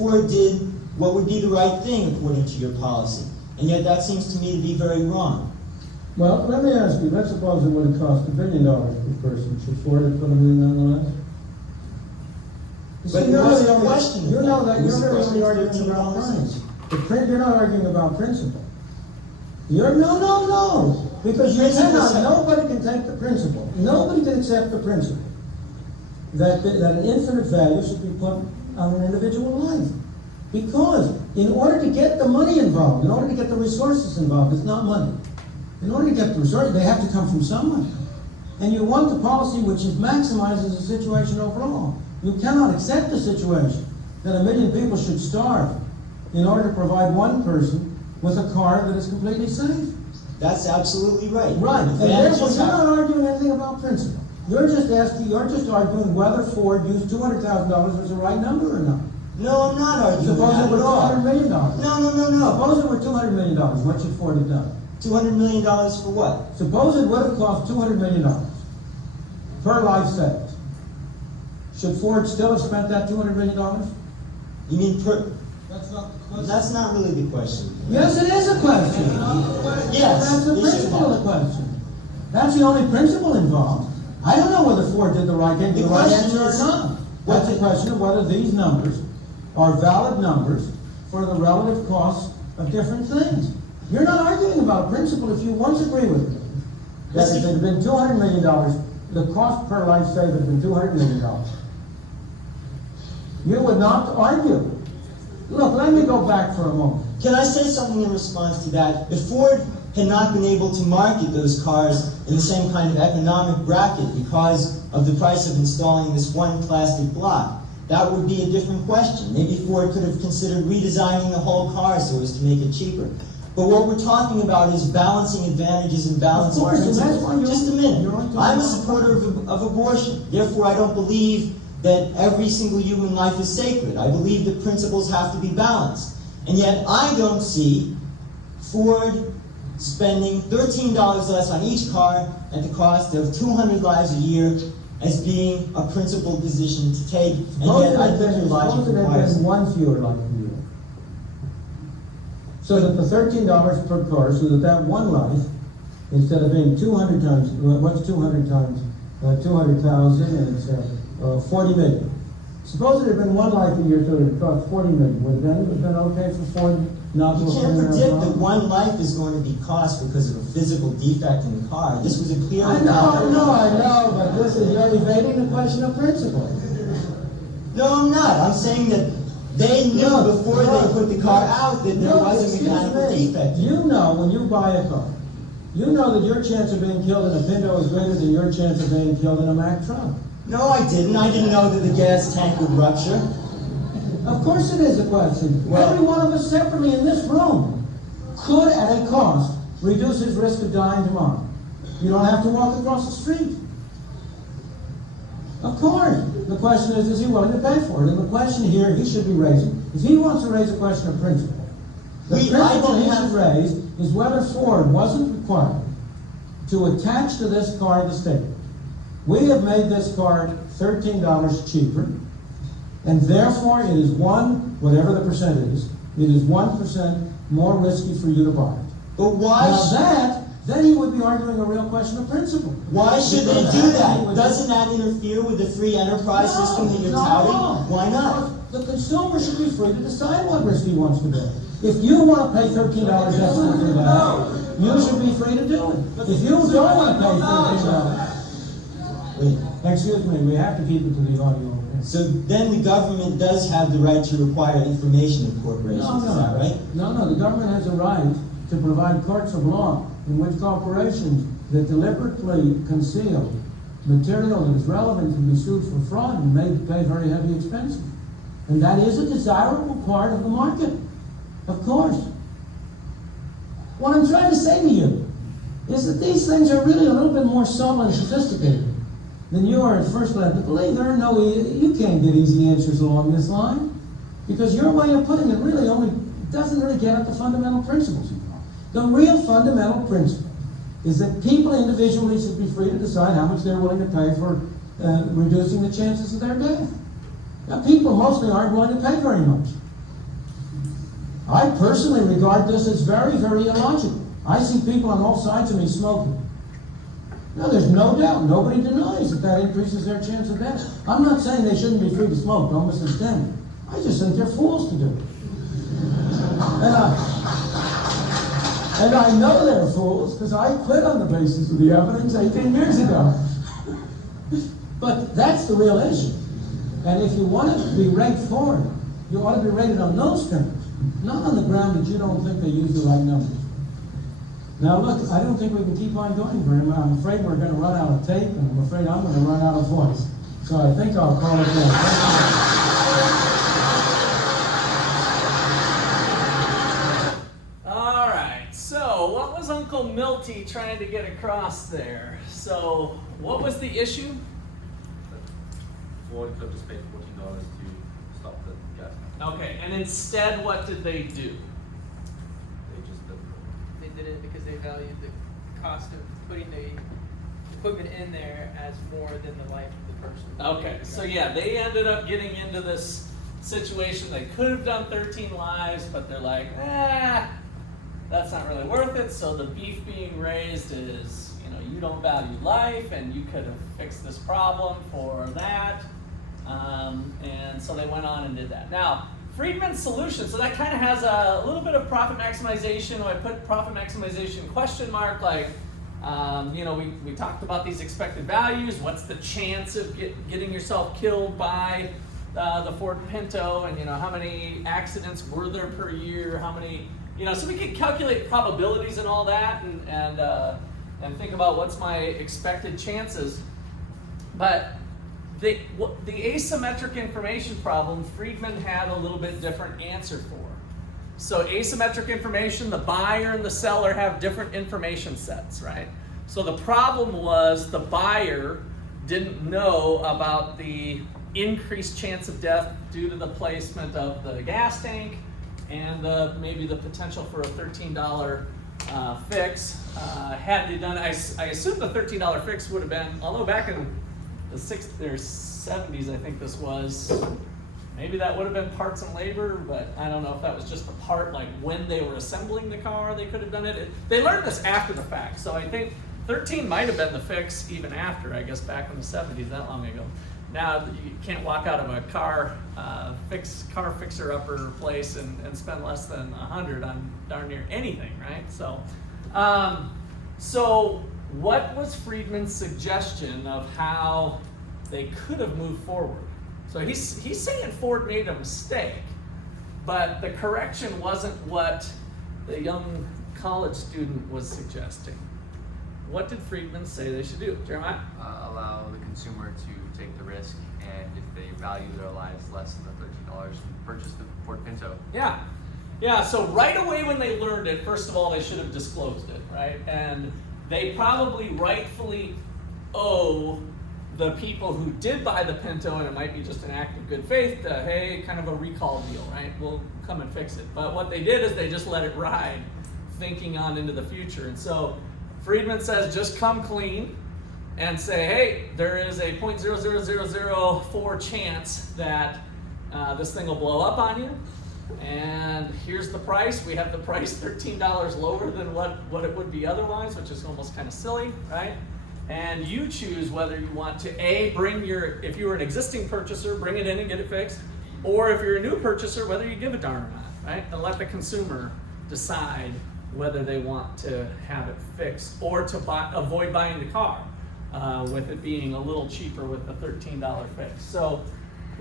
Ford did what would be the right thing according to your policy. And yet that seems to me to be very wrong. Well, let me ask you, let's suppose it would have cost $1 billion per person. Should Ford have put them in nonetheless? But there wasn't a question of You know that It was you're a question really of arguing about $13. price. You're not arguing about principle. No. Because you cannot, nobody can take the principle. Nobody can accept the principle that an infinite value should be put on an individual life. Because in order to get the money involved, in order to get the resources involved, it's not money. In order to get the resources, they have to come from somewhere. And you want the policy which maximizes the situation overall. You cannot accept the situation that 1 million people should starve in order to provide one person with a car that is completely safe. That's absolutely right. Right. And therefore, you're not arguing anything about principle. You're just arguing whether Ford used $200,000 was the right number or not. No, I'm not arguing Suppose that it were at all. $200 million. No. Suppose it were $200 million. What should Ford have done? $200 million for what? Suppose it would have cost $200 million per life saved. Should Ford still have spent that $200 million? You mean per... That's not the question. That's not really the question. Yes, it is a question. Yes, That's the it should principle of have. the question. That's the only principle involved. I don't know whether Ford did the right thing, the right question answer or is- not. That's a question of whether these numbers are valid numbers for the relative costs of different things. You're not arguing about a principle if you once agree with me that if it had been $200 million, the cost per life saved had been $200 million. You would not argue. Look, let me go back for a moment. Can I say something in response to that? If Ford had not been able to market those cars in the same kind of economic bracket because of the price of installing this one plastic block, that would be a different question. Maybe Ford could have considered redesigning the whole car so as to make it cheaper. But what we're talking about is balancing advantages and balancing Of course, and that's why principles. Just a minute. you're only talking I'm a about- supporter of abortion. Therefore, I don't believe that every single human life is sacred. I believe that principles have to be balanced. And yet, I don't see Ford spending $13 less on each car at the cost of 200 lives a year as being a principled position to take. And yet, I think your logic Suppose it had requires been one fewer life a year. So that the $13 per car, so that one life, instead of being 200 times, what's 200 times? 200,000, and it's 40 million. Suppose it had been one life a year, so it cost 40 million. Would then it have been okay for Ford not to You have can't been predict around? that one life is going to be cost because of a physical defect in the car. This was a clear... I know, but this is, you're evading the question of principle. No, I'm not. I'm saying that they knew before they put the car out that there was a excuse mechanical me. defect. You know when you buy a car, you know that your chance of being killed in a Pinto is greater than your chance of being killed in a Mack truck. No, I didn't. I didn't know that the gas tank would rupture. Of course it is a question. Well- Every one of us separately in this room could, at a cost, reduce his risk of dying tomorrow. You don't have to walk across the street. Of course. The question is he willing to pay for it? And the question here he should be raising, if he wants to raise a question of principle, the principle he should raise is whether Ford wasn't required to attach to this car the statement, we have made this car $13 cheaper, and therefore it is whatever the percent is, it is 1% more risky for you to buy it. But why Then he would be arguing a real question of principle. Why should they do that? Doesn't that interfere with the free enterprise system that you're touting? Why not? The consumer should be free to decide what risk he wants to bear. If you want to pay $13 extra for that, you should be free to do it. If you don't want to pay $13, excuse me, we have to keep it to the audio. So then the government does have the right to require information of corporations, is that right? No, the government has a right to provide courts of law in which corporations that deliberately conceal material that is relevant can be sued for fraud and made to pay very heavy expenses. And that is a desirable part of the market, of course. What I'm trying to say to you is that these things are really a little bit more subtle and sophisticated than you are at first glance. But believe there are you can't get easy answers along this line, because your way of putting it really doesn't really get at the fundamental principles involved. The real fundamental principle is that people individually should be free to decide how much they're willing to pay for reducing the chances of their death. Now, people mostly aren't willing to pay very much. I personally regard this as very, very illogical. I see people on all sides of me smoking. No, there's no doubt. Nobody denies that that increases their chance of death. I'm not saying they shouldn't be free to smoke. Don't misunderstand me. I just think they're fools to do it. And I know they're fools because I quit on the basis of the evidence 18 years ago. But that's the real issue. And if you want to be ranked for it, you ought to be rated on those terms, not on the ground that you don't think they use the right numbers. Now look, I don't think we can keep on going very much. I'm afraid we're going to run out of tape, and I'm afraid I'm going to run out of voice. So I think I'll call it there. So, what was Uncle Milty trying to get across there? So, what was the issue? Ford could just pay $14 to stop the gas. Okay, and instead, what did they do? They just did. They did it because they valued the cost of putting the equipment in there as more than the life of the person. Okay, so yeah, they ended up getting into this situation. They could have done 13 lives, but they're like, that's not really worth it. So the beef being raised is, you don't value life, and you could have fixed this problem for that. And so they went on and did that. Now, Friedman's solution, so that kind of has a little bit of profit maximization. I put profit maximization question mark, like, we talked about these expected values. What's the chance of getting yourself killed by the Ford Pinto? And, how many accidents were there per year? How many... so we can calculate probabilities and all that, and think about what's my expected chances. But the asymmetric information problem, Friedman had a little bit different answer for. So asymmetric information, the buyer and the seller have different information sets, right? So the problem was the buyer didn't know about the increased chance of death due to the placement of the gas tank, and maybe the potential for a $13 fix. Had they done, I assume the $13 fix would have been, although back in the 60s or 70s, I think this was, maybe that would have been parts and labor, but I don't know if that was just the part, like when they were assembling the car, they could have done it. They learned this after the fact, so I think 13 might have been the fix even after, I guess back in the 70s, that long ago. Now you can't walk out of a car fixer-upper place and spend less than $100 on darn near anything, right? So what was Friedman's suggestion of how they could have moved forward? So he's saying Ford made a mistake, but the correction wasn't what the young college student was suggesting. What did Friedman say they should do? Jeremiah? Allow the consumer to take the risk, and if they value their lives less than the $13, purchase the Ford Pinto. Yeah, so right away when they learned it, first of all, they should have disclosed it, right? And they probably rightfully owe the people who did buy the Pinto, and it might be just an act of good faith, hey, kind of a recall deal, right? We'll come and fix it. But what they did is they just let it ride, thinking on into the future. And so Friedman says, just come clean and say, hey, there is a 0.00004 chance that this thing will blow up on you. And here's the price. We have the price $13 lower than what it would be otherwise, which is almost kind of silly, right? And you choose whether you want to, A, if you were an existing purchaser, bring it in and get it fixed, or if you're a new purchaser, whether you give a darn or not, right? And let the consumer decide whether they want to have it fixed or to avoid buying the car, with it being a little cheaper with the $13 fix. So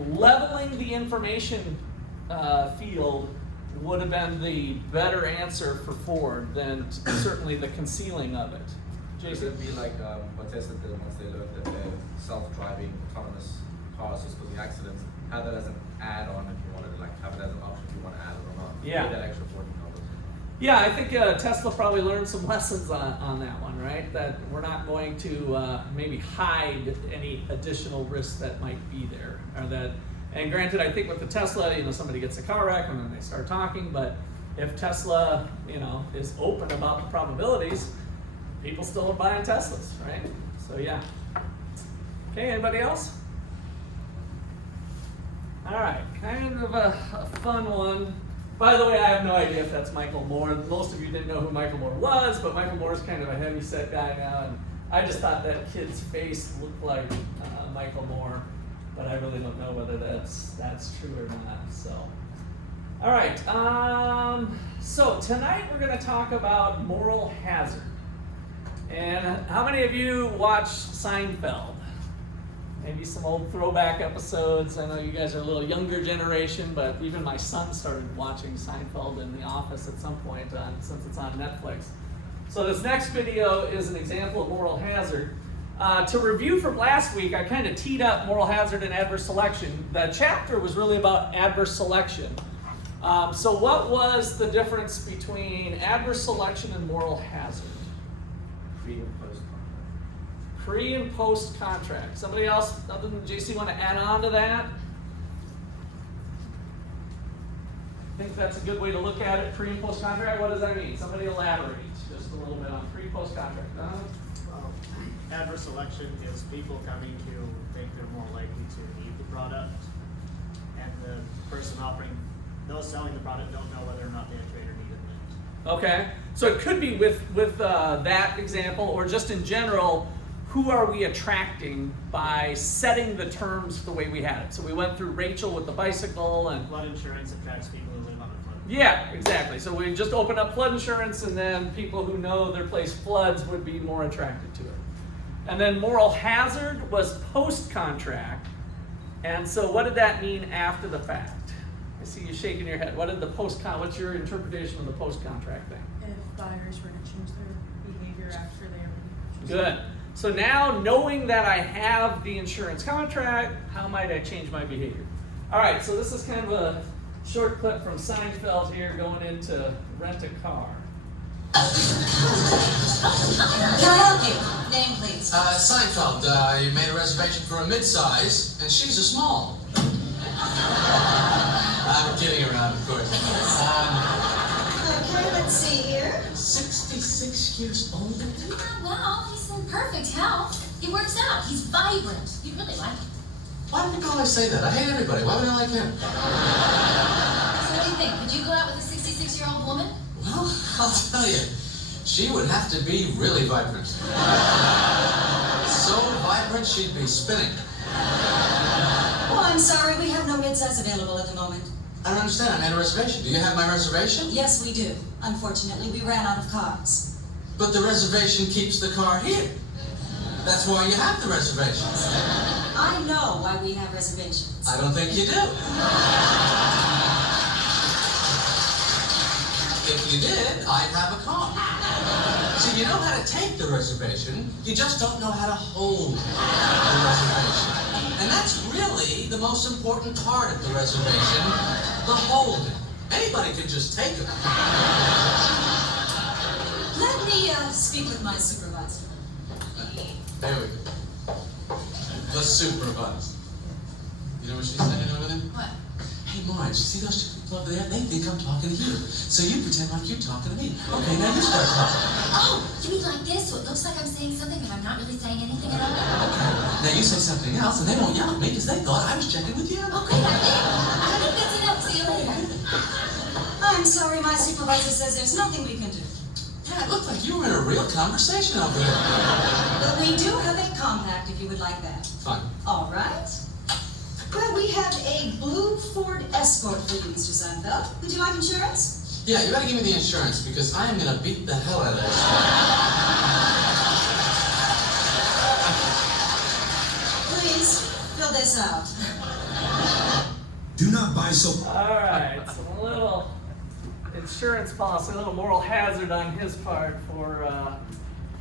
leveling the information field would have been the better answer for Ford than certainly the concealing of it. Jason? It would be like what Tesla did once they learned that they're self-driving autonomous cars just causing accidents. Have that as an add-on if you wanted to have it as an option if you want to add it or not. Yeah. Pay that extra $14. Yeah, I think Tesla probably learned some lessons on that one, right? That we're not going to maybe hide any additional risks that might be there, and granted, I think with the Tesla, somebody gets a car wreck and then they start talking, but if Tesla, is open about the probabilities, people still are buying Teslas, right? So yeah. Okay, anybody else? All right, kind of a fun one. By the way, I have no idea if that's Michael Moore. Most of you didn't know who Michael Moore was, but Michael Moore is kind of a heavy-set guy now, and I just thought that kid's face looked like Michael Moore, but I really don't know whether that's true or not. So, all right. So tonight we're going to talk about moral hazard. And how many of you watched Seinfeld? Maybe some old throwback episodes. I know you guys are a little younger generation, but even my son started watching Seinfeld in The Office at some point since it's on Netflix. So this next video is an example of moral hazard. To review from last week, I kind of teed up moral hazard and adverse selection. The chapter was really about adverse selection. So what was the difference between adverse selection and moral hazard? Pre and post contract. Somebody else other than JC want to add on to that? I think that's a good way to look at it. Pre and post contract. What does that mean? Somebody elaborate just a little bit on pre post contract. Well, adverse selection is people coming to think they're more likely to need the product, and the person offering, those selling the product don't know whether or not they have trade or need it. Okay, so it could be with that example, or just in general. Who are we attracting by setting the terms the way we had it? So we went through Rachel with the bicycle and Flood insurance attracts people who live on a flood. yeah, exactly. So we just opened up flood insurance, and then people who know their place floods would be more attracted to it. And then moral hazard was post-contract. And so what did that mean after the fact? I see you shaking your head. What did the what's your interpretation of the post-contract thing? If buyers were to change their behavior after they already purchased. Good. So now, knowing that I have the insurance contract, how might I change my behavior? All right, so this is kind of a short clip from Seinfeld here going into rent a car. Can I help you? Name, please. Seinfeld, you made a reservation for a mid-size, and she's a small. I'm kidding around, of course. Okay, let's see here. 66 years old? Yeah, well, he's in perfect health. He works out. He's vibrant. You really like him. Why do you always say that? I hate everybody. Why would I like him? So what do you think? Would you go out with a 66-year-old woman? Well, I'll tell you, she would have to be really vibrant. So vibrant, she'd be spinning. Oh, I'm sorry. We have no midsize available at the moment. I don't understand. I made a reservation. Do you have my reservation? Yes, we do. Unfortunately, we ran out of cars. But the reservation keeps the car here. That's why you have the reservations. I know why we have reservations. I don't think you do. If you did, I'd have a car. See, you know how to take the reservation, you just don't know how to hold the reservation. And that's really the most important part of the reservation, the holding. Anybody can just take it. Let me speak with my supervisor. There we go. The supervisor. You know what she's saying over there? What? Hey, Marge, see those two people over there? They think I'm talking to you. So you pretend like you're talking to me. Okay, now you start talking. Oh, you mean like this? So it looks like I'm saying something, but I'm not really saying anything at all? Okay, now you say something else, and they won't yell at me because they thought I was checking with you. Oh, great idea. I think that's enough. See you later. I'm sorry, my supervisor says there's nothing we can do. Yeah, it looked like you were in a real conversation over there. But we do have a compact if you would like that. Fine. All right. Well, we have a blue Ford Escort for you, Mr. Seinfeld. Would you like insurance? Yeah, you better give me the insurance because I am going to beat the hell out of this. Please, fill this out. Do not buy so. All right, so a little insurance policy, a little moral hazard on his part for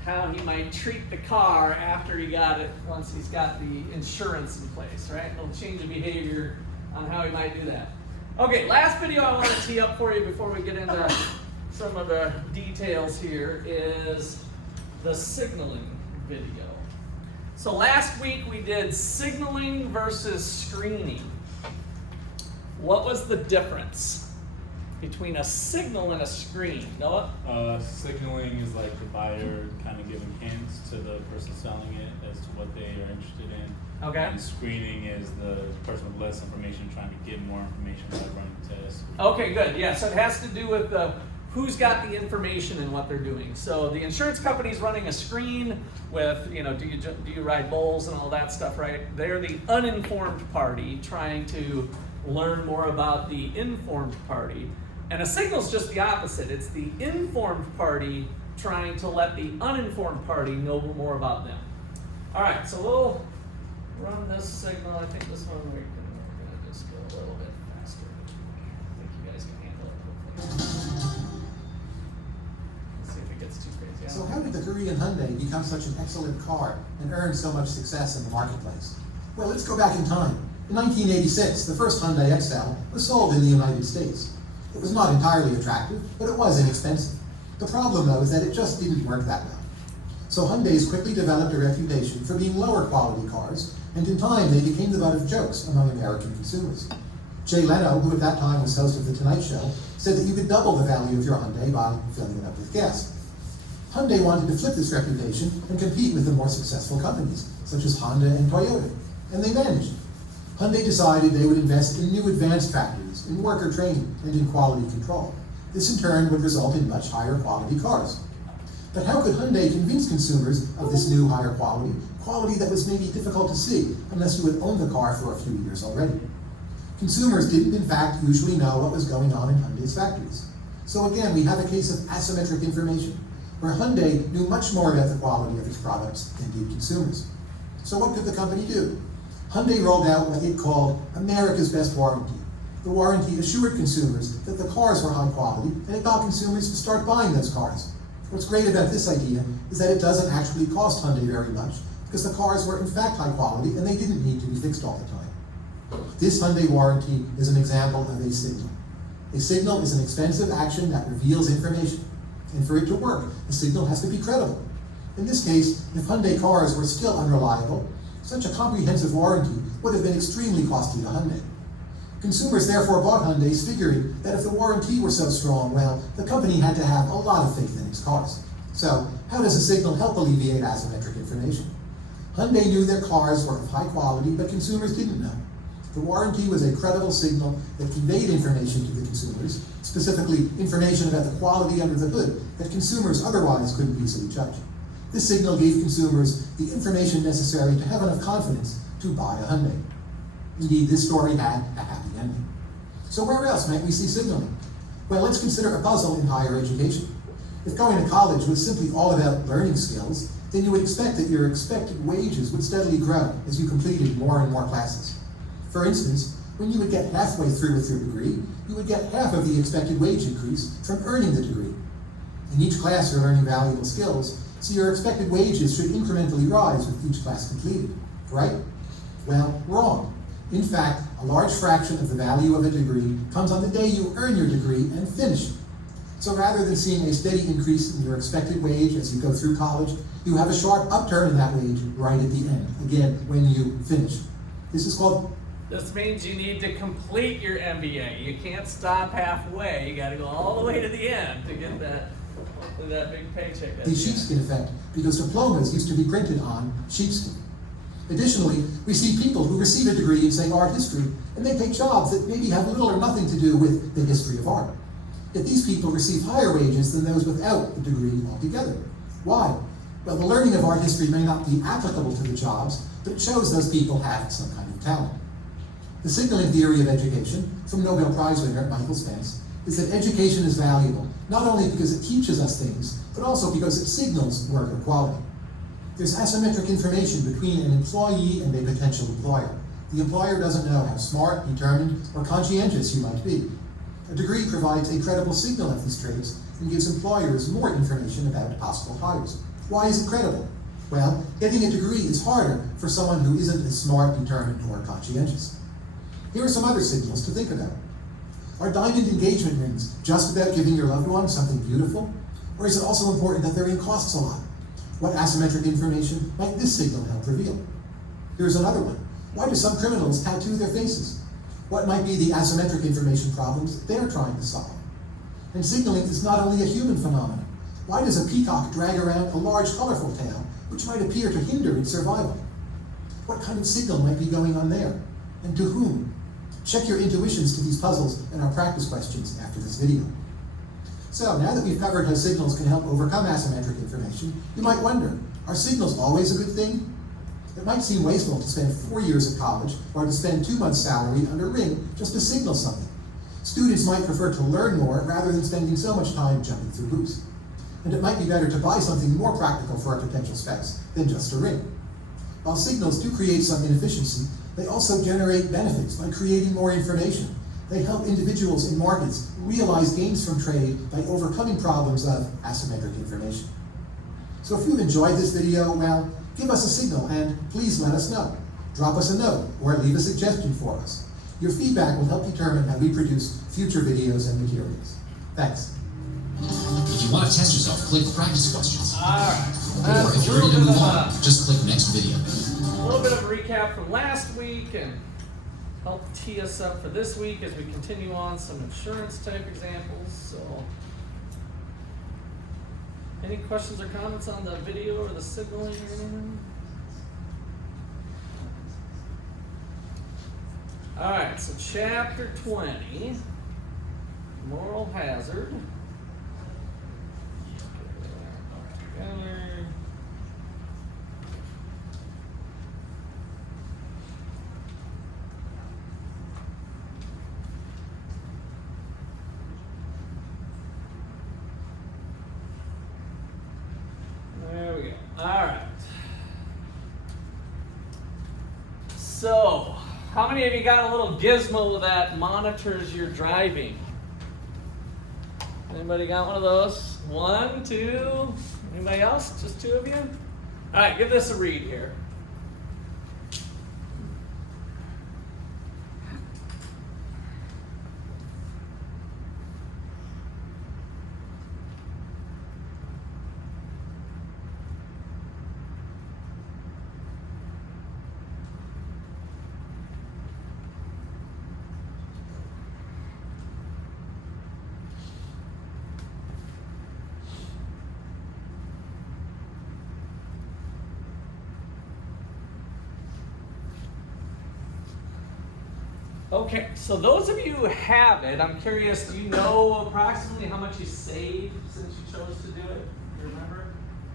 how he might treat the car after he got it, once he's got the insurance in place, right? A little change of behavior on how he might do that. Okay, last video I want to tee up for you before we get into some of the details here is the signaling video. So last week we did signaling versus screening. What was the difference between a signal and a screen? Noah? Signaling is like the buyer kind of giving hints to the person selling it as to what they are interested in. Okay. And screening is the person with less information trying to get more information by running tests. Okay, good. Yeah, so it has to do with who's got the information and what they're doing. So the insurance company's running a screen with, do you ride bulls and all that stuff, right? They're the uninformed party trying to learn more about the informed party. And a signal's just the opposite. It's the informed party trying to let the uninformed party know more about them. All right, so we'll run this signal. I think this one we're gonna just go a little bit faster. I think you guys can handle it hopefully. Let's see if it gets too crazy. So how did the Korean Hyundai become such an excellent car and earn so much success in the marketplace? Well, let's go back in time. In 1986, the first Hyundai XL was sold in the United States. It was not entirely attractive, but it was inexpensive. The problem, though, is that it just didn't work that well. So Hyundais quickly developed a reputation for being lower quality cars, and in time they became the butt of jokes among American consumers. Jay Leno, who at that time was host of The Tonight Show, said that you could double the value of your Hyundai by filling it up with gas. Hyundai wanted to flip this reputation and compete with the more successful companies, such as Honda and Toyota, and they managed. Hyundai decided they would invest in new advanced factories, in worker training, and in quality control. This in turn would result in much higher quality cars. But how could Hyundai convince consumers of this new higher quality that was maybe difficult to see unless you had owned the car for a few years already? Consumers didn't in fact usually know what was going on in Hyundai's factories. So again, we have a case of asymmetric information, where Hyundai knew much more about the quality of its products than did consumers. So what could the company do? Hyundai rolled out what it called America's Best Warranty. The warranty assured consumers that the cars were high quality, and it got consumers to start buying those cars. What's great about this idea is that it doesn't actually cost Hyundai very much, because the cars were in fact high quality and they didn't need to be fixed all the time. This Hyundai warranty is an example of a signal. A signal is an expensive action that reveals information. And for it to work, the signal has to be credible. In this case, if Hyundai cars were still unreliable, such a comprehensive warranty would have been extremely costly to Hyundai. Consumers therefore bought Hyundais figuring that if the warranty were so strong, well, the company had to have a lot of faith in its cars. So, how does a signal help alleviate asymmetric information? Hyundai knew their cars were of high quality, but consumers didn't know. The warranty was a credible signal that conveyed information to the consumers, specifically information about the quality under the hood that consumers otherwise couldn't easily judge. This signal gave consumers the information necessary to have enough confidence to buy a Hyundai. Indeed, this story had a happy ending. So where else might we see signaling? Well, let's consider a puzzle in higher education. If going to college was simply all about learning skills, then you would expect that your expected wages would steadily grow as you completed more and more classes. For instance, when you would get halfway through with your degree, you would get half of the expected wage increase from earning the degree. In each class, you're learning valuable skills, so your expected wages should incrementally rise with each class completed, right? Well, wrong. In fact, a large fraction of the value of a degree comes on the day you earn your degree and finish. So rather than seeing a steady increase in your expected wage as you go through college, you have a sharp upturn in that wage right at the end, again, when you finish. This means you need to complete your MBA. You can't stop halfway. You got to go all the way to the end to get that big paycheck. The sheepskin effect, because diplomas used to be printed on sheepskin. Additionally, we see people who receive a degree in, say, art history, and they take jobs that maybe have little or nothing to do with the history of art. Yet these people receive higher wages than those without a degree altogether. Why? Well, the learning of art history may not be applicable to the jobs, but it shows those people have some kind of talent. The signaling theory of education, from Nobel Prize winner Michael Spence, is that education is valuable, not only because it teaches us things, but also because it signals work or quality. There's asymmetric information between an employee and a potential employer. The employer doesn't know how smart, determined, or conscientious you might be. A degree provides a credible signal of these traits and gives employers more information about possible hires. Why is it credible? Well, getting a degree is harder for someone who isn't as smart, determined, or conscientious. Here are some other signals to think about. Are diamond engagement rings just about giving your loved one something beautiful? Or is it also important that their ring costs a lot? What asymmetric information might this signal help reveal? Here's another one. Why do some criminals tattoo their faces? What might be the asymmetric information problems they're trying to solve? And signaling is not only a human phenomenon. Why does a peacock drag around a large, colorful tail, which might appear to hinder its survival? What kind of signal might be going on there? And to whom? Check your intuitions to these puzzles and our practice questions after this video. So now that we've covered how signals can help overcome asymmetric information, you might wonder, are signals always a good thing? It might seem wasteful to spend 4 years at college or to spend 2 months' salary on a ring just to signal something. Students might prefer to learn more rather than spending so much time jumping through hoops. And it might be better to buy something more practical for our potential specs than just a ring. While signals do create some inefficiency, they also generate benefits by creating more information. They help individuals in markets realize gains from trade by overcoming problems of asymmetric information. So if you've enjoyed this video, well, give us a signal and please let us know. Drop us a note or leave a suggestion for us. Your feedback will help determine how we produce future videos and materials. Thanks. If you want to test yourself, click practice questions. Alright. Or if you're ready to move on, just click next video. A little bit of a recap from last week and help tee us up for this week as we continue on some insurance type examples. So, any questions or comments on the video or the signaling or anything? Alright, so chapter 20, moral hazard. There we go. Alright. So, how many of you got a little gizmo that monitors your driving? Anybody got one of those? 1, 2, anybody else? Just 2 of you? Alright, give this a read here. Okay, so those of you who have it, I'm curious, do you know approximately how much you saved since you chose to do it? Do you remember?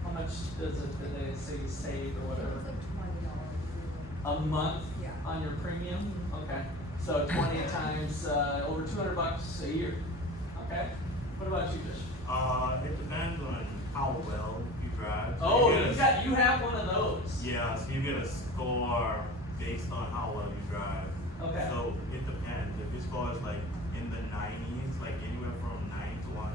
How much did they say you saved or whatever? It's like $20 A month Yeah. on your premium? Okay, so 20 times over $200 a year. Okay, what about you, Bishop? It depends on how well you drive. So Oh, you you have one of those. Yeah, so you get a score based on how well you drive. Okay. So it depends. If your score is like in the 90s, like anywhere from 90 to 100,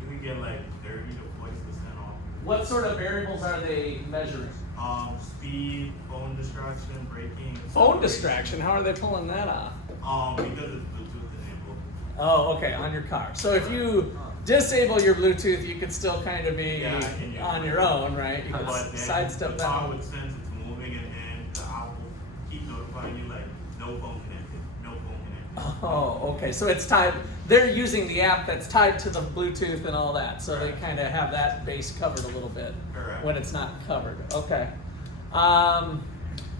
you can get like 30 to 40% off. What sort of variables are they measuring? Speed, phone distraction, braking. Phone distraction? How are they pulling that off? Because it's Bluetooth enabled. Oh, okay, on your car. So if you disable your Bluetooth, you could still kind of be on your own, right? You But can then sidestep the that. car would sense it's moving and then the app will keep notifying you like, no phone connected, no phone connected. Oh, okay. So it's tied. They're using the app that's tied to the Bluetooth and all that. So they kind of have that base covered a little bit Correct. when it's not covered. Okay. And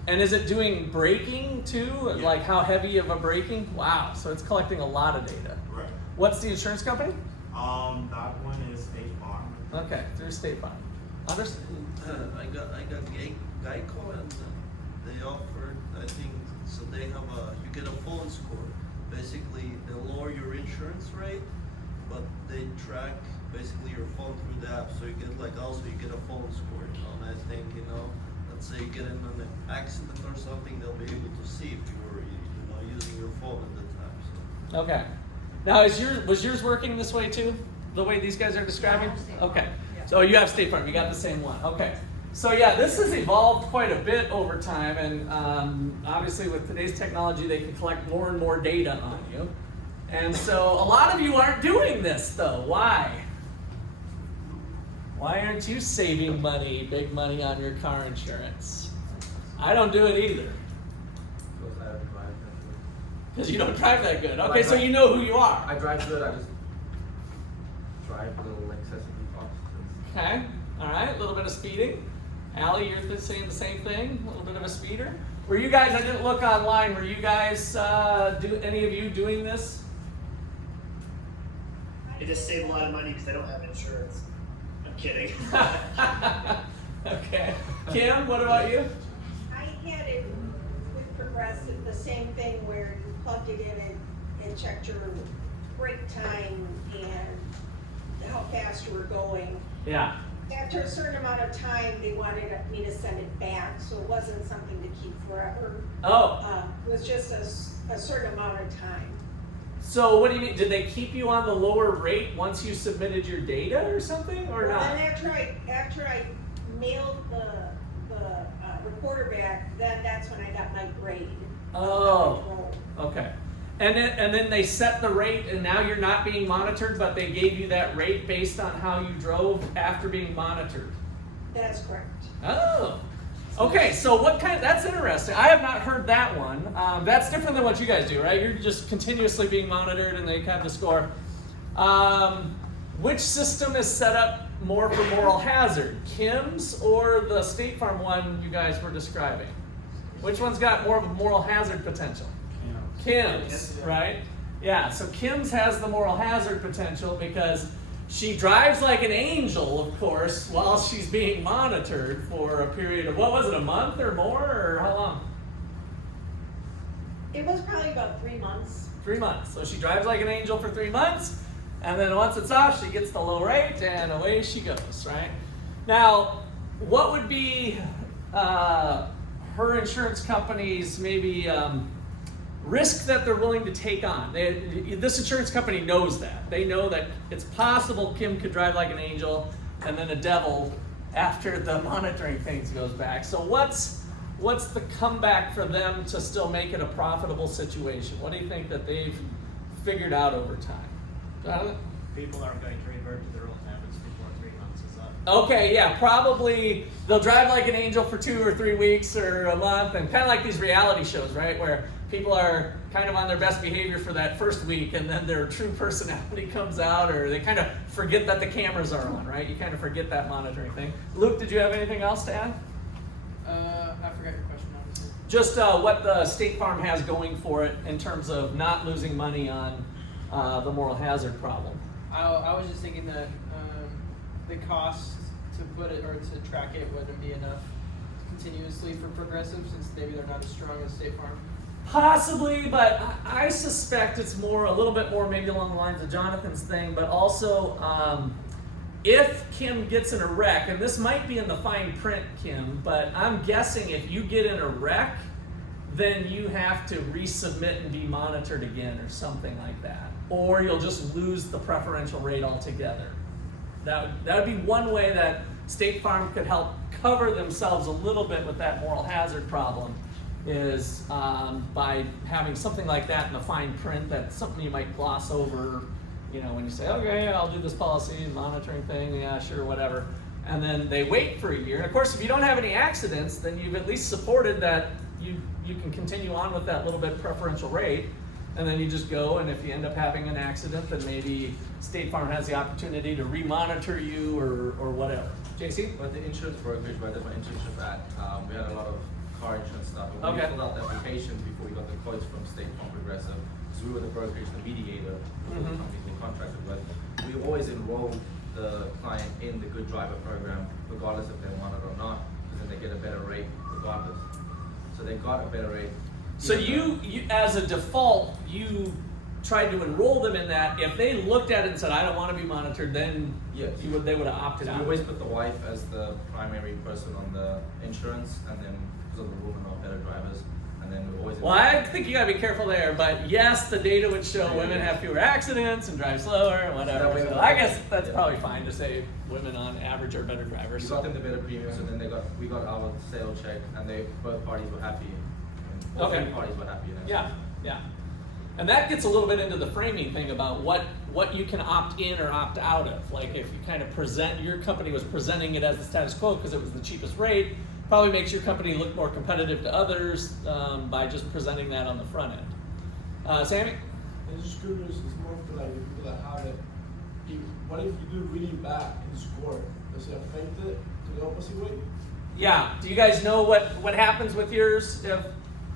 is it doing braking too? Yeah. Like how heavy of a braking? Wow. So it's collecting a lot of data. Right. What's the insurance company? That one is State Farm. Okay, through State Farm. Anders? I got Geico and they offered, I think, so they have you get a phone score. Basically, they lower your insurance rate, but they track basically your phone through the app. So you get also you get a phone score, and I think, let's say you get in an accident or something, they'll be able to see if you were, using your phone at the time. So. Okay. Now, was yours working this way too? The way these guys are describing? Okay. So you have State Farm. You got the same one. Okay. So yeah, this has evolved quite a bit over time, and obviously with today's technology, they can collect more and more data on you. And so a lot of you aren't doing this though. Why? Why aren't you saving money, big money on your car insurance? I don't do it either. Because you don't drive that good. Okay, so you know who you are. I drive good, I just drive a little excessively fast. Okay, all right, a little bit of speeding. Allie, you're saying the same thing? A little bit of a speeder? Were you guys, I didn't look online, were you guys, any of you doing this? It just saved a lot of money because I don't have insurance. I'm kidding. Okay. Kim, what about you? I had it with Progressive, the same thing where you plugged it in and checked your break time and how fast you were going. Yeah. After a certain amount of time, they wanted me to send it back, so it wasn't something to keep forever. Oh. It was just a certain amount of time. So what do you mean? Did they keep you on the lower rate once you submitted your data or something, or Well, not? then after I mailed the reporter back, then that's when I got my grade. Oh. Okay. And then they set the rate, and now you're not being monitored, but they gave you that rate based on how you drove after being monitored. That's correct. Oh. Okay, so that's interesting. I have not heard that one. That's different than what you guys do, right? You're just continuously being monitored and they have the score. Which system is set up more for moral hazard? Kim's or the State Farm one you guys were describing? Which one's got more of a moral hazard potential? Kim's, right? Yeah, so Kim's has the moral hazard potential because she drives like an angel, of course, while she's being monitored for a period of, what was it, a month or more, or how long? It was probably about 3 months. 3 months. So she drives like an angel for 3 months, and then once it's off, she gets the low rate, and away she goes, right? Now, what would be her insurance company's maybe risk that they're willing to take on? This insurance company knows that. They know that it's possible Kim could drive like an angel and then a devil after the monitoring things goes back. So what's the comeback for them to still make it a profitable situation? What do you think that they've figured out over time? Jonathan? People aren't going to revert to their old habits before 3 months is up. Okay, yeah, probably they'll drive like an angel for 2 or 3 weeks or a month, and kind of like these reality shows, right, where people are kind of on their best behavior for that first week, and then their true personality comes out, or they kind of forget that the cameras are on, right? You kind of forget that monitoring thing. Luke, did you have anything else to add? I forgot your question, obviously. Just what the State Farm has going for it in terms of not losing money on the moral hazard problem. I was just thinking that the cost to put it or to track it wouldn't be enough continuously for Progressive, since maybe they're not as strong as State Farm. Possibly, but I suspect it's a little bit more maybe along the lines of Jonathan's thing, but also if Kim gets in a wreck, and this might be in the fine print, Kim, but I'm guessing if you get in a wreck, then you have to resubmit and be monitored again or something like that. Or you'll just lose the preferential rate altogether. That would be one way that State Farm could help cover themselves a little bit with that moral hazard problem, is by having something like that in the fine print. That's something you might gloss over, when you say, okay, I'll do this policy monitoring thing, yeah, sure, whatever. And then they wait for a year. And of course, if you don't have any accidents, then you've at least supported that you can continue on with that little bit preferential rate. And then you just go, and if you end up having an accident, then maybe State Farm has the opportunity to remonitor you or whatever. JC? But the insurance brokerage, where my internship at, we had a lot of car insurance stuff. And when we Okay. filled out the application before we got the quotes from State Farm Progressive, because we were the brokerage, the mediator for the companies we contracted with, we always enrolled the client in the Good Driver program, regardless if they want it or not, because then they get a better rate regardless. So they got a better rate. So you as a default, you tried to enroll them in that. If they looked at it and said, I don't want to be monitored, then Yes. they would have opted So out. we always put the wife as the primary person on the insurance, and then because of the women are better drivers, and then we always. Well, I think you gotta be careful there, but yes, the data would show women have fewer accidents and drive slower and whatever. So I guess that's probably fine to say women on average are better drivers. We got them the better premium, so then we got our sale check, and both parties were happy. And all Okay. three parties were happy. Yeah. And that gets a little bit into the framing thing about what you can opt in or opt out of. Like if you kind of your company was presenting it as the status quo because it was the cheapest rate, probably makes your company look more competitive to others by just presenting that on the front end. Sammy? I'm just curious, it's more for like the people that have it. What if you do really bad in score? Does it affect it to the opposite way? Yeah. Do you guys know what happens with yours if?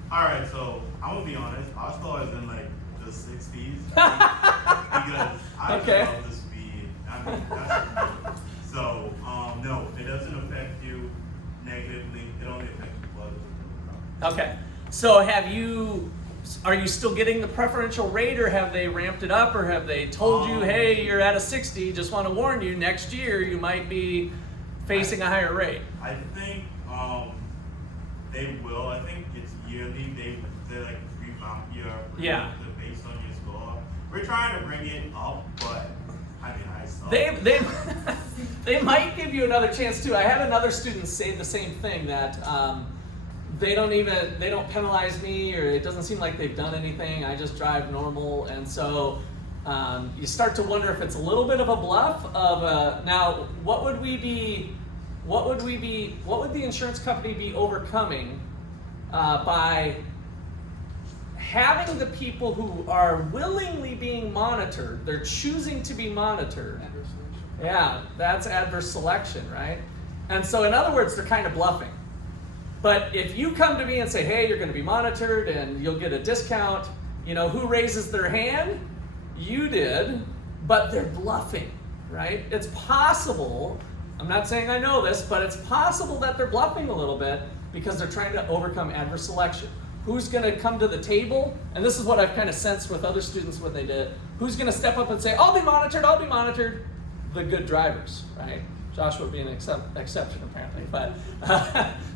All right, so I'm gonna be honest. Our score is in like the 60s because I Okay. love the speed. I mean, that's so no, it doesn't affect you negatively. It only affects you positively. Okay. So are you still getting the preferential rate, or have they ramped it up, or have they told you, hey, you're at a 60, just want to warn you, next year you might be facing a higher rate? I think they will. I think it's yearly. They like revamp your based on your score. We're trying to bring it up, but I mean I saw They might give you another chance too. I had another student say the same thing, that they don't penalize me, or it doesn't seem like they've done anything. I just drive normal, and so you start to wonder if it's a little bit of a bluff. Now, what would the insurance company be overcoming by having the people who are willingly being monitored? They're choosing to be monitored. Yeah, that's adverse selection, right? And so, in other words, they're kind of bluffing. But if you come to me and say, hey, you're going to be monitored and you'll get a discount, who raises their hand? You did, but they're bluffing, right? It's possible, I'm not saying I know this, but it's possible that they're bluffing a little bit because they're trying to overcome adverse selection. Who's going to come to the table? And this is what I've kind of sensed with other students when they did it. Who's going to step up and say, I'll be monitored? The good drivers, right? Josh would be an exception apparently, but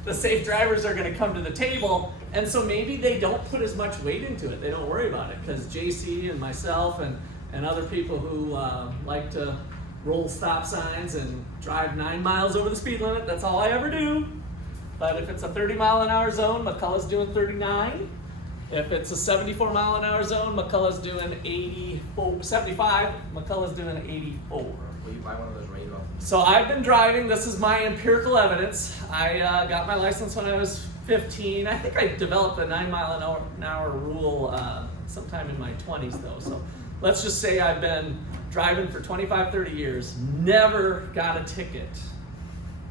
the safe drivers are going to come to the table, and so maybe they don't put as much weight into it. They don't worry about it, because JC and myself and other people who like to roll stop signs and drive 9 miles over the speed limit, that's all I ever do. But if it's a 30-mile-an-hour zone, McCullough's doing 39. If it's a 74-mile-an-hour zone, McCullough's doing 75. McCullough's doing 84. Will you buy one of those radar? So I've been driving. This is my empirical evidence. I got my license when I was 15. I think I developed a 9-mile-an-hour rule sometime in my 20s, though. So let's just say I've been driving for 25, 30 years, never got a ticket,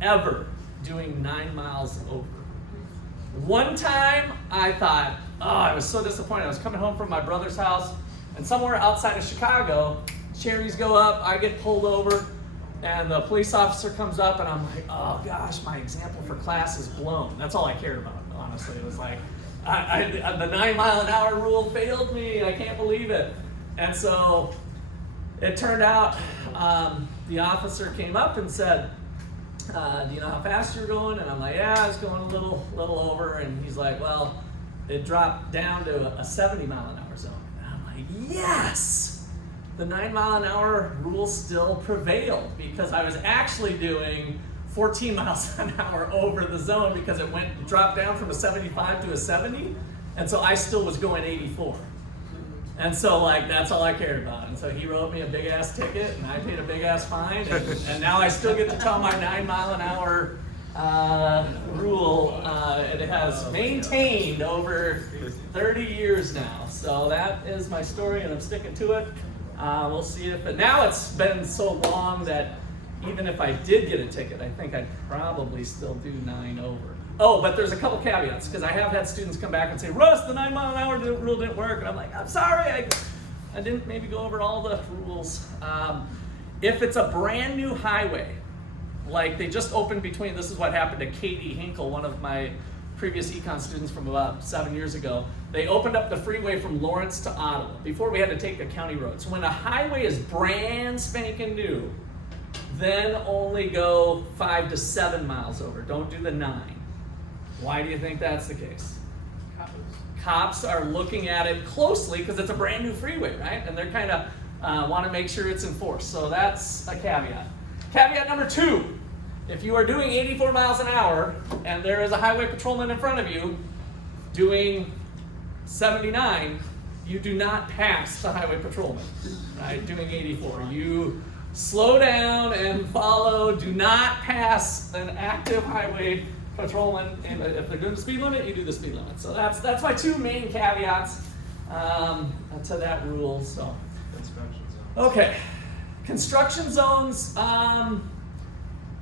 ever, doing 9 miles over. One time, I thought, I was so disappointed. I was coming home from my brother's house, and somewhere outside of Chicago, cherries go up, I get pulled over, and the police officer comes up, and I'm like, oh gosh, my example for class is blown. That's all I cared about, honestly. It was like, the 9-mile-an-hour rule failed me. I can't believe it. And so it turned out the officer came up and said, do you know how fast you're going? And I'm like, yeah, I was going a little over. And he's like, well, it dropped down to a 70-mile-an-hour zone. And I'm like, yes! The 9-mile-an-hour rule still prevailed, because I was actually doing 14 miles an hour over the zone, because it dropped down from a 75 to a 70, and so I still was going 84. And so, that's all I cared about. And so he wrote me a big-ass ticket, and I paid a big-ass fine, and now I still get to tell my 9-mile-an-hour rule. It has maintained over 30 years now. So that is my story, and I'm sticking to it. We'll see now it's been so long that even if I did get a ticket, I think I'd probably still do 9 over. Oh, but there's a couple caveats, because I have had students come back and say, Russ, the 9-mile-an-hour rule didn't work. And I'm like, I'm sorry, I didn't maybe go over all the rules. If it's a brand new highway, like they just opened this is what happened to Katie Hinkle, one of my previous Econ students from about 7 years ago. They opened up the freeway from Lawrence to Ottawa. Before, we had to take a county road. So when a highway is brand spanking new, then only go 5 to 7 miles over. Don't do the 9. Why do you think that's the case? Cops are looking at it closely because it's a brand new freeway, right? And they're kind of want to make sure it's enforced. So that's a caveat. Caveat number 2. If you are doing 84 miles an hour and there is a highway patrolman in front of you doing 79, you do not pass the highway patrolman, right? Doing 84. You slow down and follow. Do not pass an active highway patrolman. And if they're doing the speed limit, you do the speed limit. So that's my 2 main caveats to that rule. So Construction zone. okay, construction zones.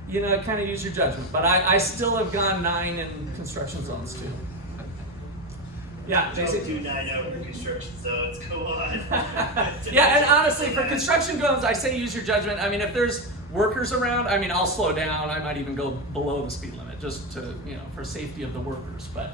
you know, kind of use your judgment. But I still have gone 9 in construction zones too. Yeah, Jason. Don't do 9 over construction zones. Come on. Yeah, and honestly, for construction zones, I say use your judgment. I mean, if there's workers around, I mean, I'll slow down. I might even go below the speed limit just to, you know, for safety of the workers. But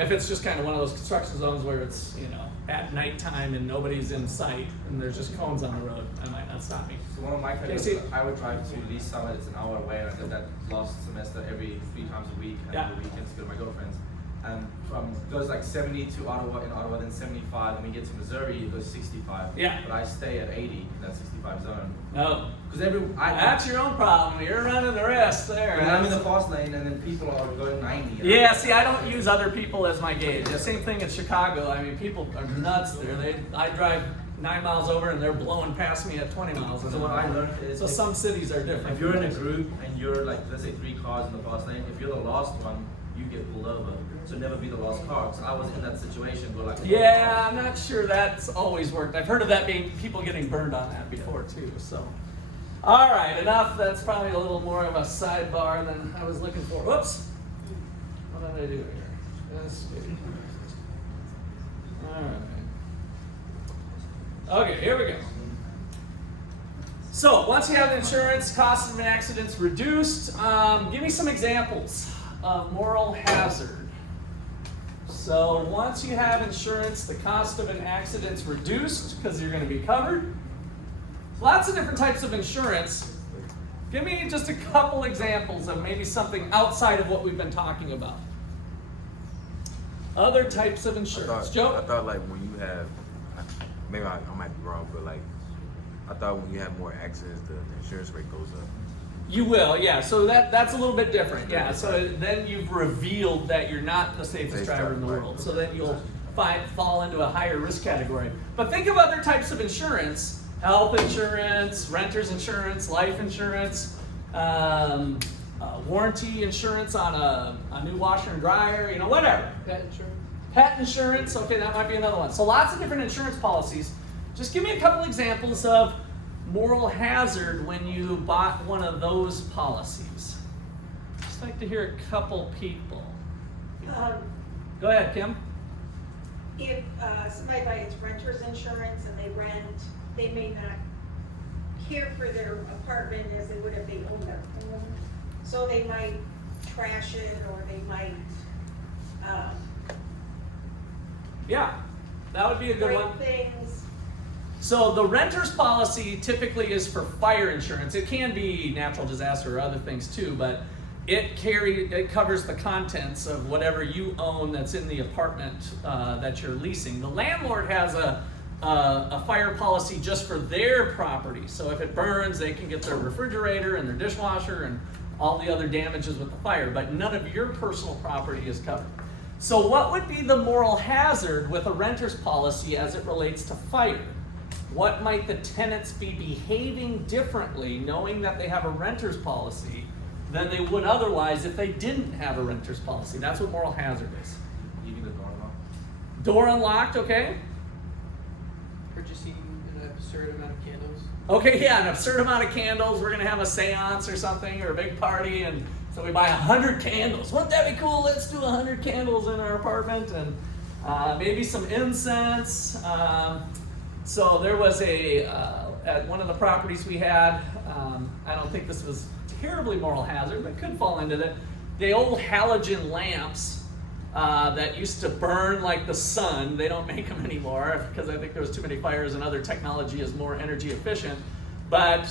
if it's just kind of one of those construction zones where it's, you know, at nighttime and nobody's in sight and there's just cones on the road, I might not stop me. So one of my friends, I would drive to Lee Summit. It's an hour away, and I did that last semester every 3 times a week, and the weekends to go to my girlfriend's. And from goes like 70 to Ottawa, in Ottawa, then 75, and we get to Missouri, it goes 65. Yeah. But I stay at 80 in that 65 zone. No. Because that's your own problem. You're running the rest there. But I'm in the fast lane, and then people are going 90. Yeah, see, I don't use other people as my gauge. The same thing in Chicago. I mean, people are nuts there. I drive 9 miles over, and they're blowing past me at 20 miles. So what I learned is, so some cities are different. If you're in a group and you're like, let's say 3 cars in the fast lane, if you're the last one, you get pulled over. So never be the last car. Because I was in that situation where like. Yeah, I'm not sure that's always worked. I've heard of that being people getting burned on that before too. So, all right, enough. That's probably a little more of a sidebar than I was looking for. Whoops. What did I do here? Let's see. All right. Okay, here we go. So once you have insurance, cost of an accident's reduced. Give me some examples of moral hazard. So once you have insurance, the cost of an accident's reduced because you're going to be covered. Lots of different types of insurance. Give me just a couple examples of maybe something outside of what we've been talking about. Other types of insurance. Joe? I thought like when you have, maybe I might be wrong, but like I thought when you have more accidents, the insurance rate goes up. You will, yeah. So that's a little bit different. Yeah. So then you've revealed that you're not the safest driver in the world. So then you'll fall into a higher risk category. But think of other types of insurance: health insurance, renter's insurance, life insurance, warranty insurance on a new washer and dryer. You know, whatever. Pet insurance. Pet insurance. Okay, that might be another one. So lots of different insurance policies. Just give me a couple examples of moral hazard when you bought one of those policies. Just like to hear a couple people. Go ahead, Kim. If somebody buys renter's insurance and they may not care for their apartment as they would if they owned their home. So they might trash it, or they might yeah, that would be a good break one. things. So the renter's policy typically is for fire insurance. It can be natural disaster or other things too, but it covers the contents of whatever you own that's in the apartment that you're leasing. The landlord has a fire policy just for their property. So if it burns, they can get their refrigerator and their dishwasher and all the other damages with the fire, but none of your personal property is covered. So what would be the moral hazard with a renter's policy as it relates to fire? What might the tenants be behaving differently knowing that they have a renter's policy than they would otherwise if they didn't have a renter's policy? That's what moral hazard is. Leaving the door unlocked. Door unlocked, okay? Purchasing an absurd amount of candles. Okay, yeah, an absurd amount of candles. We're gonna have a seance or something, or a big party, and so we buy 100 candles. Wouldn't that be cool? Let's do 100 candles in our apartment, and maybe some incense. So there was at one of the properties we had, I don't think this was terribly moral hazard, but could fall into that. The old halogen lamps that used to burn like the sun, they don't make them anymore because I think there was too many fires and other technology is more energy efficient. But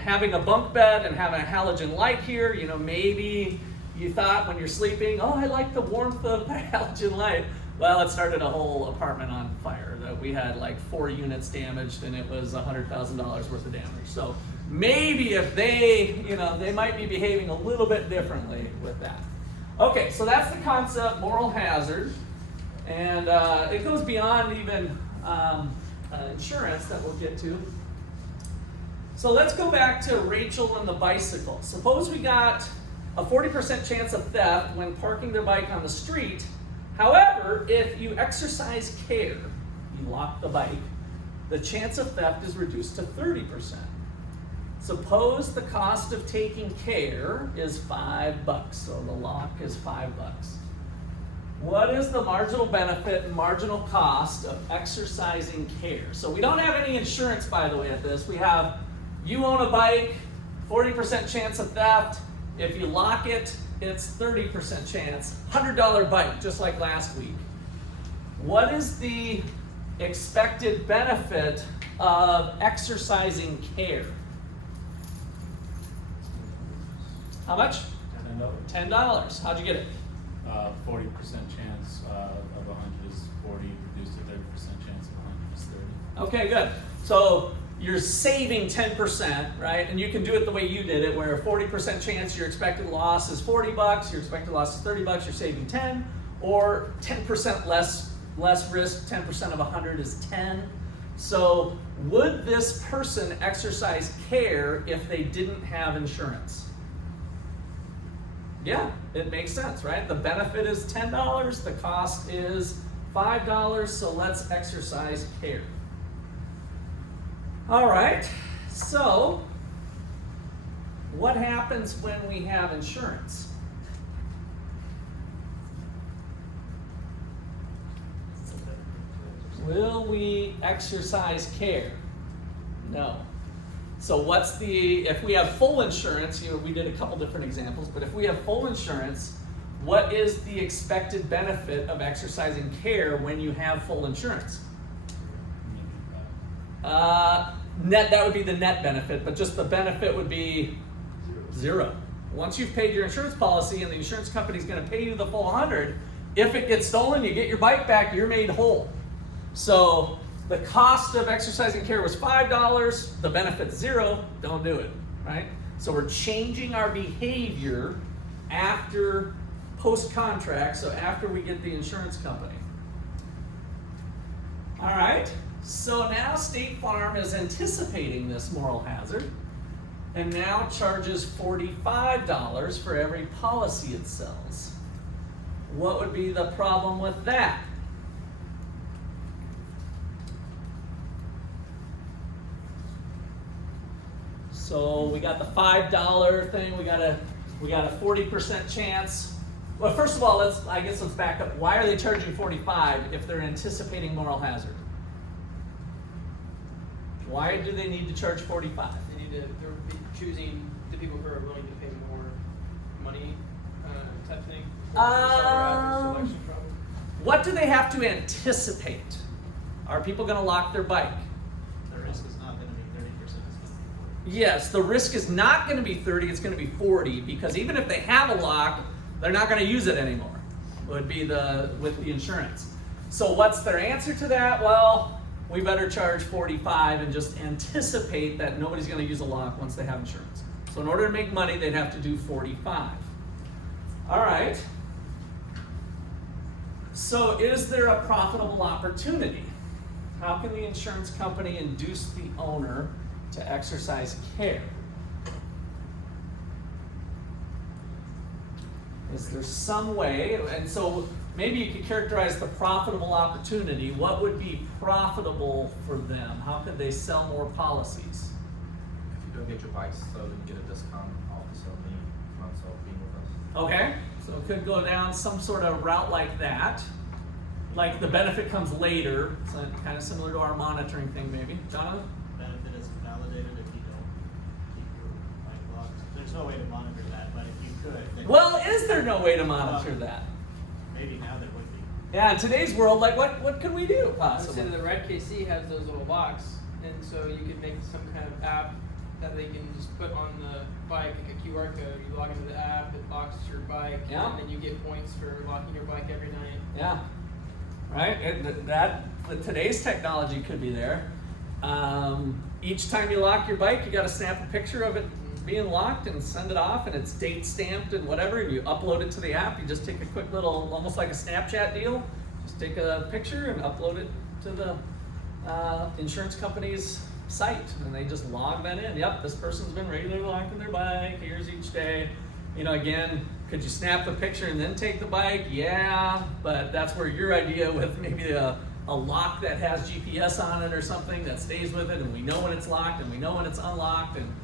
having a bunk bed and having a halogen light here, you know, maybe you thought when you're sleeping, oh, I like the warmth of the halogen light. Well, it started a whole apartment on fire. That we had like 4 units damaged, and it was $100,000 worth of damage. So maybe if they, you know, they might be behaving a little bit differently with that. Okay, so that's the concept, moral hazard, and it goes beyond even insurance that we'll get to. So let's go back to Rachel and the bicycle. Suppose we got a 40% chance of theft when parking their bike on the street. However, if you exercise care, you lock the bike, the chance of theft is reduced to 30%. Suppose the cost of taking care is $5, so the lock is $5. What is the marginal benefit and marginal cost of exercising care? So we don't have any insurance, by the way, at this. We have, you own a bike, 40% chance of theft. If you lock it, it's 30% chance. $100 bike, just like last week. What is the expected benefit of exercising care? How much? $10. How'd you get it? 40% chance of 100 is 40, reduced to 30% chance of 100 is 30. Okay, good. So you're saving 10%, right? And you can do it the way you did it, where a 40% chance your expected loss is $40, your expected loss is $30, you're saving 10, or 10% less risk, 10% of 100 is 10. So would this person exercise care if they didn't have insurance? Yeah, it makes sense, right? The benefit is $10, the cost is $5, so let's exercise care. All right, so what happens when we have insurance? Will we exercise care? No. So if we have full insurance, we did a couple different examples, but if we have full insurance, what is the expected benefit of exercising care when you have full insurance? That would be the net benefit, but just the benefit would be zero. Once you've paid your insurance policy and the insurance company is going to pay you the full 100, if it gets stolen, you get your bike back, you're made whole. So the cost of exercising care was $5, the benefit's zero, don't do it, right? So we're changing our behavior after post-contract, so after we get the insurance company. All right, so now State Farm is anticipating this moral hazard and now charges $45 for every policy it sells. What would be the problem with that? So we got the $5 thing, we got a 40% chance. Well, first of all, let's back up. Why are they charging $45 if they're anticipating moral hazard? Why do they need to charge $45? They're choosing the people who are willing to pay more money, type thing. What do they have to anticipate? Are people going to lock their bike? The risk is not going to be 30%. It's going to be 40%. Yes, the risk is not going to be 30, it's going to be 40, because even if they have a lock, they're not going to use it anymore. Would be with the insurance. So what's their answer to that? Well, we better charge $45 and just anticipate that nobody's going to use a lock once they have insurance. So in order to make money, they'd have to do $45. All right. So is there a profitable opportunity? How can the insurance company induce the owner to exercise care? Is there some way, and so maybe you could characterize the profitable opportunity. What would be profitable for them? How could they sell more policies? If you don't get your bikes, so you get a discount off the 7 months of being with us. Okay, so it could go down some sort of route like that. Like the benefit comes later, so kind of similar to our monitoring thing maybe. Jonathan? Benefit is validated if you don't keep your bike locked. There's no way to monitor that, but if you could, then Well, is there no way to monitor that? maybe now there would be. Yeah, in today's world, like what could we do possibly? So the Red KC has those little locks, and so you could make some kind of app that they can just put on the bike, like a QR code. You log into the app, it locks your bike, Yeah. and then you get points for locking your bike every night. Yeah, right. With today's technology could be there. Each time you lock your bike, you got to snap a picture of it being locked and send it off, and it's date stamped and whatever. And you upload it to the app. You just take a quick little, almost like a Snapchat deal. Just take a picture and upload it to the insurance company's site, and they just log that in. Yep, this person's been regularly locking their bike. Here's each day. You know, again, could you snap the picture and then take the bike? Yeah, but that's where your idea with maybe a lock that has GPS on it or something that stays with it, and we know when it's locked and we know when it's unlocked, and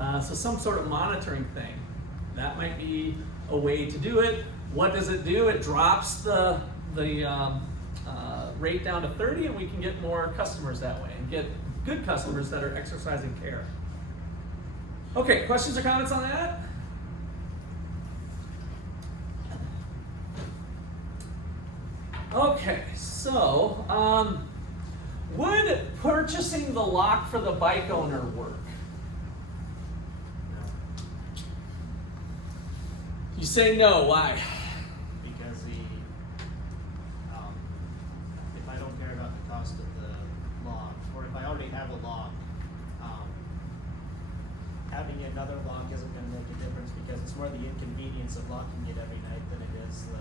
So some sort of monitoring thing. That might be a way to do it. What does it do? It drops the rate down to 30, and we can get more customers that way and get good customers that are exercising care. Okay, questions or comments on that? Okay, so would purchasing the lock for the bike owner work? You say no, why? Because if I don't care about the cost of the lock, or if I already have a lock, having another lock isn't gonna make a difference because it's more the inconvenience of locking it every night than it is the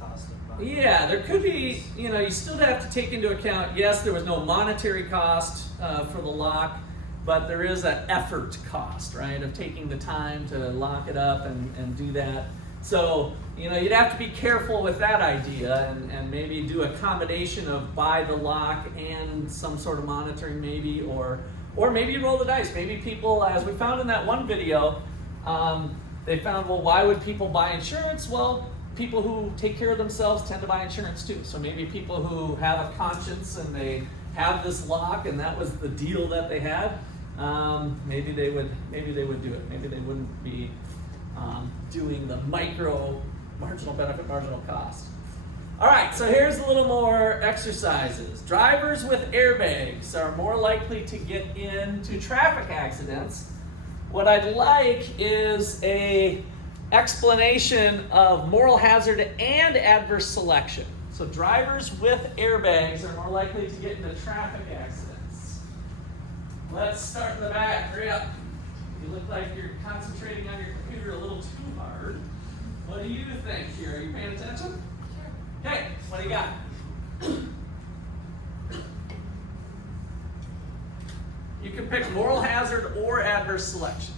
cost of buying. Yeah, there could be, you still have to take into account, yes, there was no monetary cost for the lock, but there is an effort cost, right, of taking the time to lock it up and do that. So, you'd have to be careful with that idea and maybe do a combination of buy the lock and some sort of monitoring maybe, or maybe you roll the dice. Maybe people, as we found in that one video, they found, well, why would people buy insurance? Well, people who take care of themselves tend to buy insurance too. So maybe people who have a conscience and they have this lock and that was the deal that they had, maybe they would do it. Maybe they wouldn't be doing the marginal benefit, marginal cost. All right, so here's a little more exercises. Drivers with airbags are more likely to get into traffic accidents. What I'd like is a explanation of moral hazard and adverse selection. So drivers with airbags are more likely to get into traffic accidents. Let's start in the back. Hurry up. You look like you're concentrating on your computer a little too hard. What do you think here? Are you paying attention? Sure. Okay, what do you got? You can pick moral hazard or adverse selection.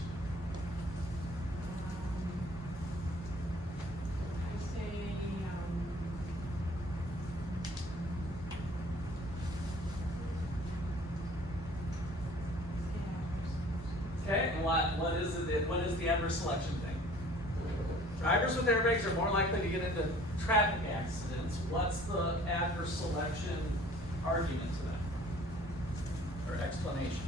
Okay, and what is it? What is the adverse selection thing? Drivers with airbags are more likely to get into traffic accidents. What's the adverse selection argument to that? Or explanation?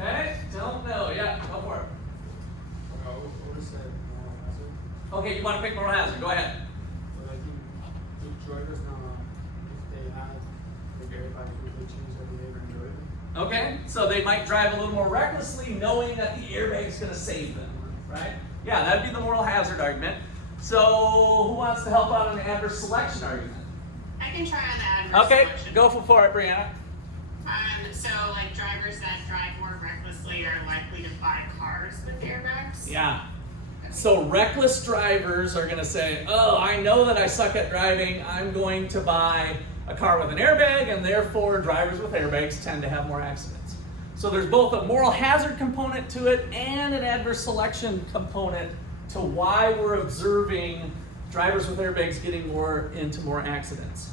Okay, don't know. Yeah, go for it. Okay, you want to pick moral hazard. Go ahead. Drivers now, if they had the airbags, would they change their behavior and drive? Okay, so they might drive a little more recklessly knowing that the airbag is going to save them, right? Yeah, that'd be the moral hazard argument. So who wants to help out on the adverse selection argument? I can try on the adverse Okay, selection. go for it, Brianna. So like drivers that drive more recklessly are likely to buy cars with airbags? Yeah. So reckless drivers are going to say, oh, I know that I suck at driving. I'm going to buy a car with an airbag, and therefore drivers with airbags tend to have more accidents. So there's both a moral hazard component to it and an adverse selection component to why we're observing drivers with airbags getting into more accidents.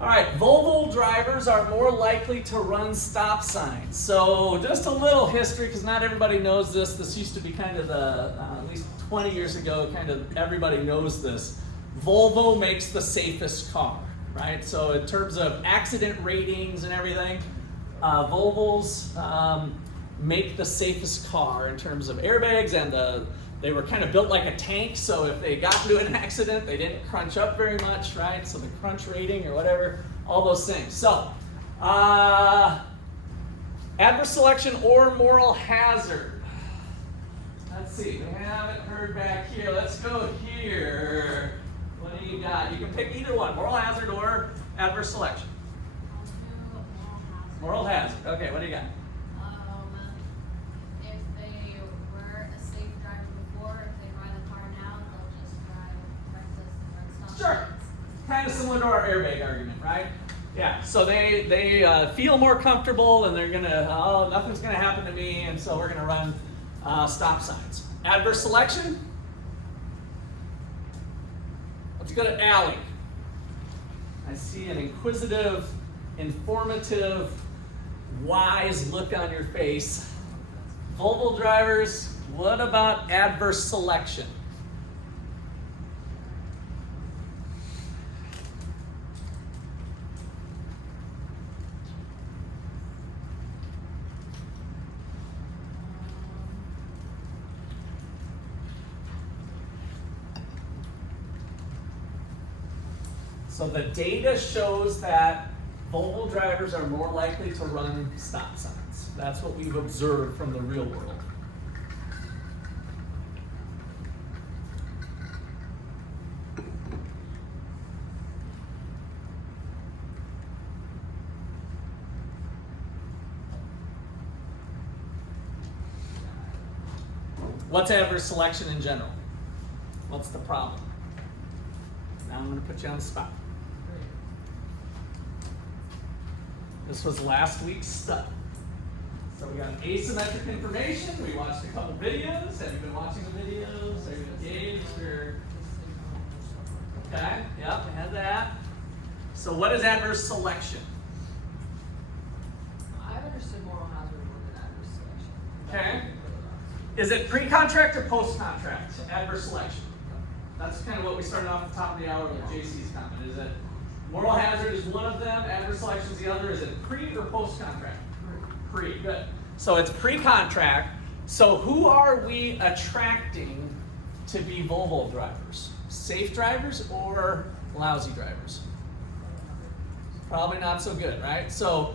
All right, Volvo drivers are more likely to run stop signs. So just a little history, because not everybody knows this. This used to be kind of at least 20 years ago, kind of everybody knows this. Volvo makes the safest car, right? So in terms of accident ratings and everything, Volvos make the safest car in terms of airbags, and they were kind of built like a tank, so if they got into an accident, they didn't crunch up very much, right? So the crunch rating or whatever, all those things. So, adverse selection or moral hazard. Let's see, we haven't heard back here. Let's go here. What do you got? You can pick either one, moral hazard or adverse selection. Moral hazard. Okay, what do you got? Sure. Kind of similar to our airbag argument, right? Yeah. So they feel more comfortable, and they're gonna, oh, nothing's gonna happen to me, and so we're gonna run stop signs. Adverse selection. Let's go to Allie. I see an inquisitive, informative, wise look on your face. Volvo drivers, what about adverse selection? So the data shows that Volvo drivers are more likely to run stop signs. That's what we've observed from the real world. What's adverse selection in general? What's the problem? Now I'm going to put you on the spot. This was last week's stuff. So we got asymmetric information. We watched a couple videos. Have you been watching the videos? Are you engaged? Or... Okay, yep, we had that. So what is adverse selection? I've understood moral hazard more than adverse selection. Okay. Is it pre-contract or post-contract? Adverse selection. That's kind of what we started off at the top of the hour with JC's comment. Is it moral hazard is one of them, adverse selection is the other? Is it pre or post-contract? Pre. Good. So it's pre-contract. So who are we attracting to be Volvo drivers? Safe drivers or lousy drivers? Probably not so good, right? So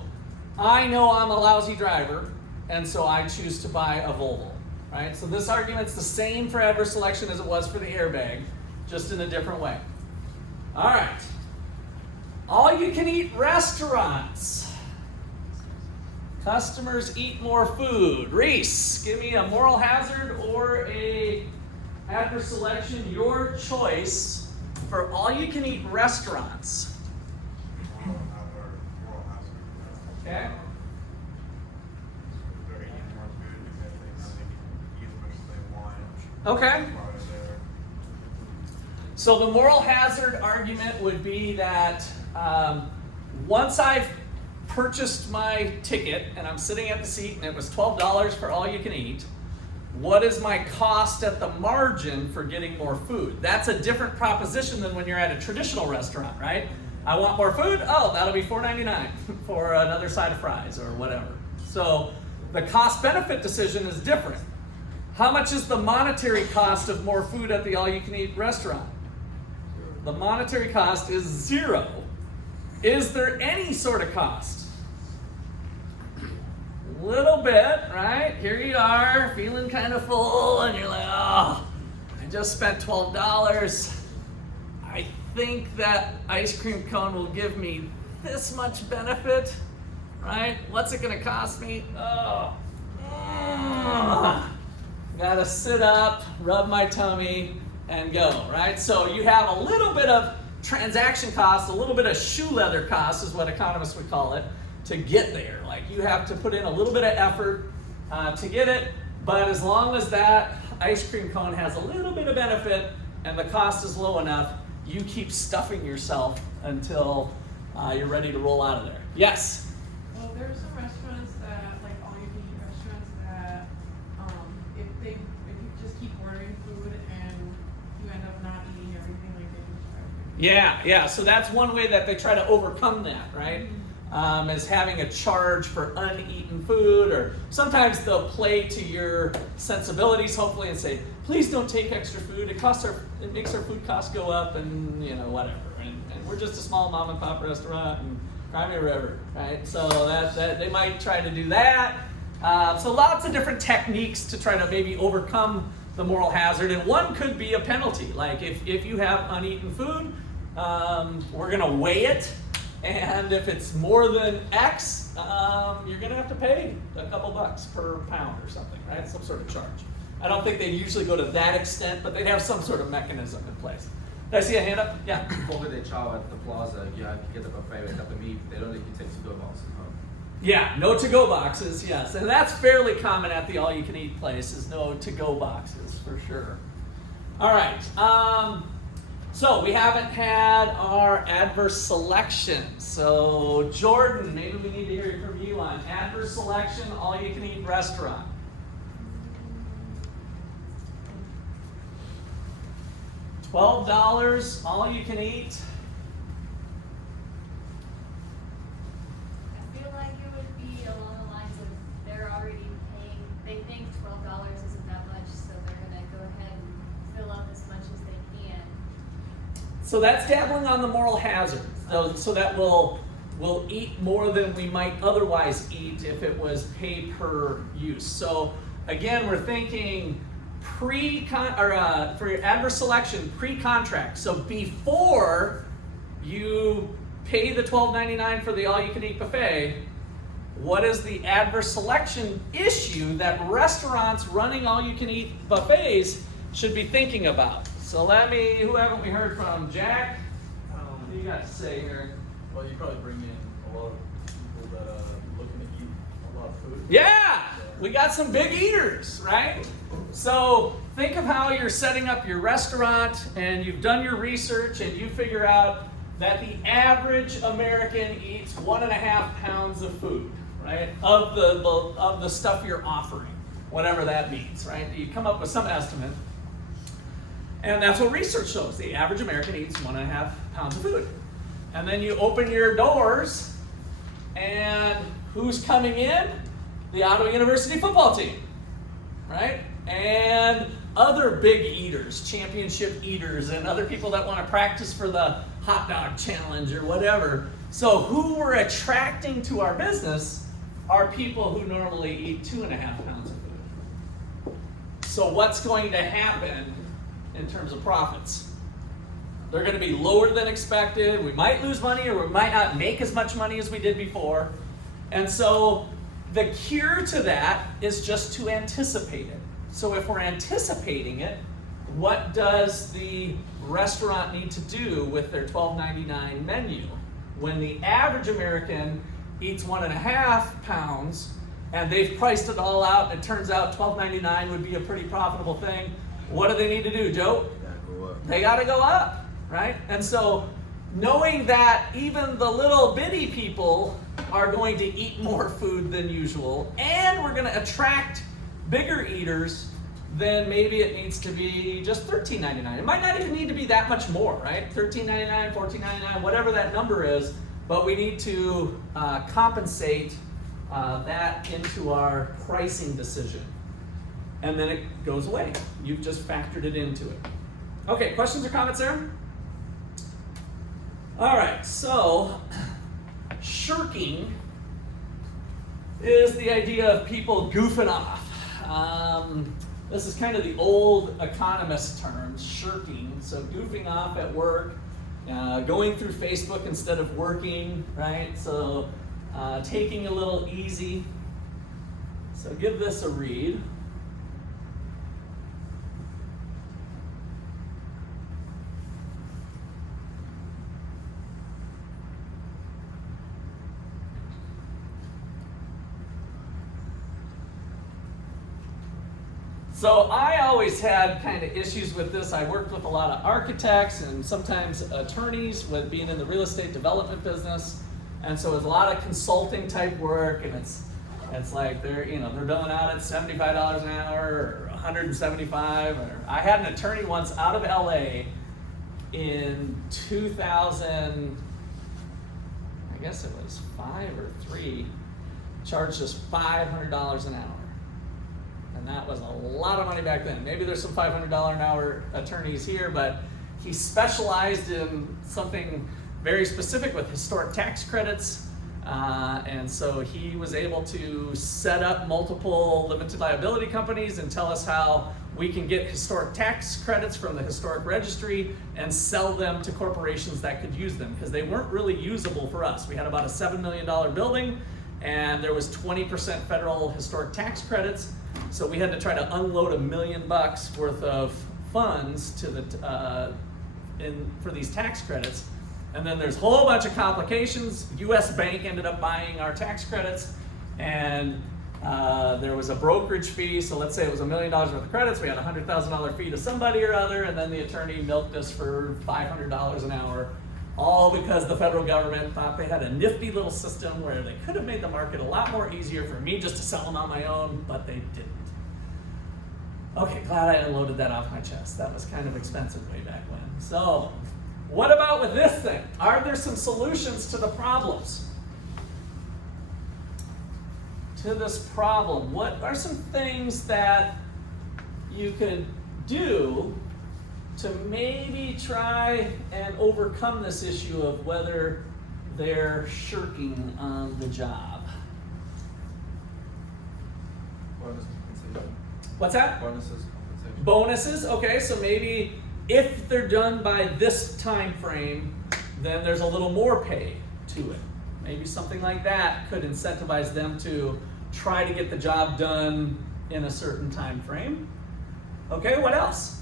I know I'm a lousy driver, and so I choose to buy a Volvo. Right? So this argument's the same for adverse selection as it was for the airbag, just in a different way. All right. All-you-can-eat restaurants. Customers eat more food. Reese, give me a moral hazard or a adverse selection, your choice for all-you-can-eat restaurants. Okay. Okay. So the moral hazard argument would be that once I've purchased my ticket and I'm sitting at the seat and it was $12 for all you can eat, what is my cost at the margin for getting more food? That's a different proposition than when you're at a traditional restaurant, right? I want more food, oh, that'll be $4.99 for another side of fries or whatever. So the cost-benefit decision is different. How much is the monetary cost of more food at the all-you-can-eat restaurant? The monetary cost is 0. Is there any sort of cost? Little bit, right? Here you are, feeling kind of full, and you're like, oh, I just spent $12. I think that ice cream cone will give me this much benefit, right? What's it gonna cost me? Oh, gotta sit up, rub my tummy, and go, right? So you have a little bit of transaction cost, a little bit of shoe leather cost is what economists would call it, to get there. Like you have to put in a little bit of effort to get it, but as long as that ice cream cone has a little bit of benefit and the cost is low enough, you keep stuffing yourself until you're ready to roll out of there. Yes? Well, there are some restaurants that, like all-you-can-eat restaurants, that if you just keep ordering food and you end up not eating everything, like they just charge you. Yeah. So that's one way that they try to overcome that, right? Is having a charge for uneaten food, or sometimes they'll play to your sensibilities, hopefully, and say, please don't take extra food. It makes our food costs go up, and whatever. And we're just a small mom and pop restaurant, and cry me a river, right? So that they might try to do that. So lots of different techniques to try to maybe overcome the moral hazard, and one could be a penalty. Like if you have uneaten food, we're gonna weigh it, and if it's more than X, you're gonna have to pay a couple bucks per pound or something, right? Some sort of charge. I don't think they usually go to that extent, but they'd have some sort of mechanism in place. Did I see a hand up? Yeah. Over the chow at the plaza, you have to get the buffet and have the meat. They don't let you take to-go boxes home. Yeah, no to-go boxes, yes. And that's fairly common at the all-you-can-eat places, no to-go boxes, for sure. All right. So we haven't had our adverse selection. So Jordan, maybe we need to hear from you on adverse selection, all you can eat restaurant. $12, all you can eat. I feel like it would be along the lines of they're already paying, they think $12 isn't that much, so they're gonna go ahead and fill up as much as they can. So that's dabbling on the moral hazard, though, so that we'll eat more than we might otherwise eat if it was pay per use. So again, we're thinking for your adverse selection, pre-contract. So before you pay the $12.99 for the all-you-can-eat buffet, what is the adverse selection issue that restaurants running all-you-can-eat buffets should be thinking about? So who haven't we heard from? Jack? What do you got to say here? Well, you probably bring in a lot of people that are looking to eat a lot of food. Yeah, we got some big eaters, right? So think of how you're setting up your restaurant and you've done your research and you figure out that the average American eats 1.5 pounds of food, right? Of the stuff you're offering, whatever that means, right? You come up with some estimate. And that's what research shows. The average American eats 1.5 pounds of food. And then you open your doors, and who's coming in? The Ottawa University football team, right? And other big eaters, championship eaters, and other people that want to practice for the hot dog challenge or whatever. So who we're attracting to our business are people who normally eat 2.5 pounds of food. So what's going to happen in terms of profits? They're going to be lower than expected. We might lose money or we might not make as much money as we did before. And so the cure to that is just to anticipate it. So if we're anticipating it, what does the restaurant need to do with their $12.99 menu? When the average American eats 1.5 pounds and they've priced it all out and it turns out $12.99 would be a pretty profitable thing, what do they need to do, Joe? They got to go up, right? And so knowing that even the little bitty people are going to eat more food than usual and we're going to attract bigger eaters, then maybe it needs to be just $13.99. It might not even need to be that much more, right? $13.99, $14.99, whatever that number is, but we need to compensate that into our pricing decision. And then it goes away. You've just factored it into it. Okay, questions or comments there? All right, so shirking is the idea of people goofing off. This is kind of the old economist term, shirking. So goofing off at work, going through Facebook instead of working, right? So taking a little easy. So give this a read. So I always had kind of issues with this. I worked with a lot of architects and sometimes attorneys with being in the real estate development business. And so it was a lot of consulting type work, and it's like they're billing out at $75 an hour or $175. Or I had an attorney once out of LA in 2000, I guess it was 5 or 3, charged us $500 an hour. And that was a lot of money back then. Maybe there's some $500 an hour attorneys here, but he specialized in something very specific with historic tax credits. And so he was able to set up multiple limited liability companies and tell us how we can get historic tax credits from the historic registry and sell them to corporations that could use them, because they weren't really usable for us. We had about a $7 million building and there was 20% federal historic tax credits. So we had to try to unload $1 million worth of funds to for these tax credits. And then there's a whole bunch of complications. US Bank ended up buying our tax credits, and There was a brokerage fee, so let's say it was $1 million worth of credits, we had a $100,000 fee to somebody or other, and then the attorney milked us for $500 an hour, all because the federal government thought they had a nifty little system where they could have made the market a lot more easier for me just to sell them on my own, but they didn't. Okay, glad I unloaded that off my chest. That was kind of expensive way back when. So, what about with this thing? Are there some solutions to the problems? To this problem, what are some things that you could do to maybe try and overcome this issue of whether they're shirking on the job? Bonus compensation. What's that? Bonuses, compensation. Bonuses, okay, so maybe if they're done by this time frame, then there's a little more pay to it. Maybe something like that could incentivize them to try to get the job done in a certain time frame. Okay, what else?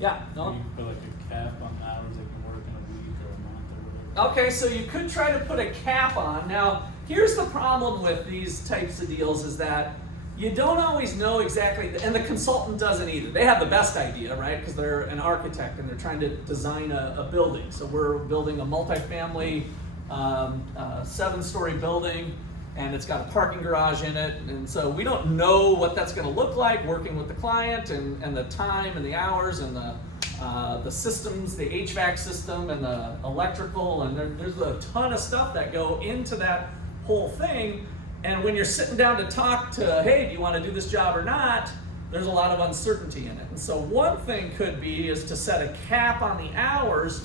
Yeah, no? You can put like a cap on the hours they can work in a week or a month or whatever. Okay, so you could try to put a cap on. Now, here's the problem with these types of deals is that you don't always know exactly, and the consultant doesn't either. They have the best idea, right? Because they're an architect and they're trying to design a building. So we're building a multifamily 7-story building, and it's got a parking garage in it, and so we don't know what that's going to look like working with the client, and the time and the hours and the systems, the HVAC system and the electrical, and there's a ton of stuff that go into that whole thing. And when you're sitting down to talk to, hey, do you want to do this job or not, there's a lot of uncertainty in it. And so one thing could be is to set a cap on the hours,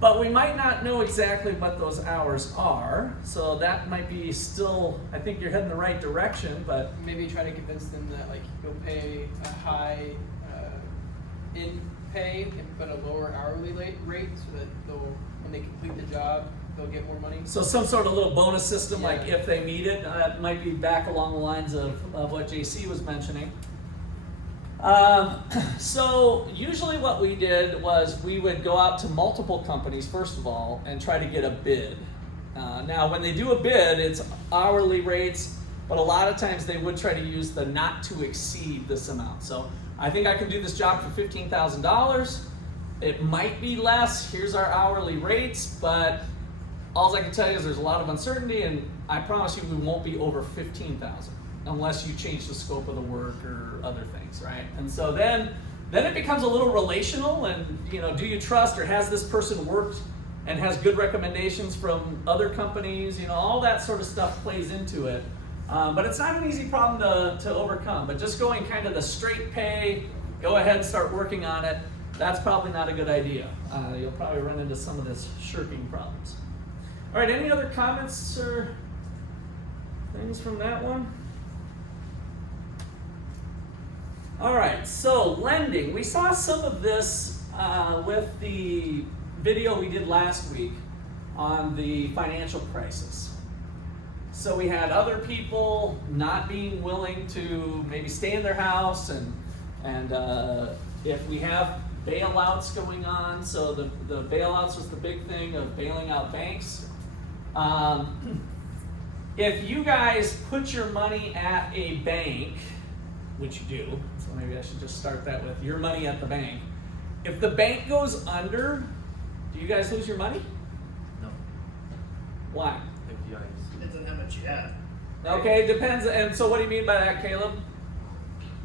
but we might not know exactly what those hours are. So that might be still, I think you're heading the right direction, but maybe try to convince them that like you'll pay a high in pay and but a lower hourly rate so that they'll, when they complete the job, they'll get more money. so some sort of little bonus system, like if they meet it, it might be back along the lines of what JC was mentioning. So usually what we did was we would go out to multiple companies first of all and try to get a bid. Now when they do a bid, it's hourly rates, but a lot of times they would try to use the not to exceed this amount. So I think I can do this job for $15,000. It might be less, here's our hourly rates, but all I can tell you is there's a lot of uncertainty, and I promise you we won't be over 15,000 unless you change the scope of the work or other things, right? And so then it becomes a little relational, and do you trust, or has this person worked and has good recommendations from other companies? All that sort of stuff plays into it. But it's not an easy problem to overcome. But just going kind of the straight pay, go ahead and start working on it, that's probably not a good idea. You'll probably run into some of this shirking problems. All right, any other comments or things from that one? All right, so lending. We saw some of this with the video we did last week on the financial crisis. So we had other people not being willing to maybe stay in their house, and if we have bailouts going on, so the bailouts was the big thing of bailing out banks. If you guys put your money at a bank, which you do, so maybe I should just start that with your money at the bank. If the bank goes under, do you guys lose your money? No. Why? Depends on how much you have. Okay, depends. And so what do you mean by that, Caleb?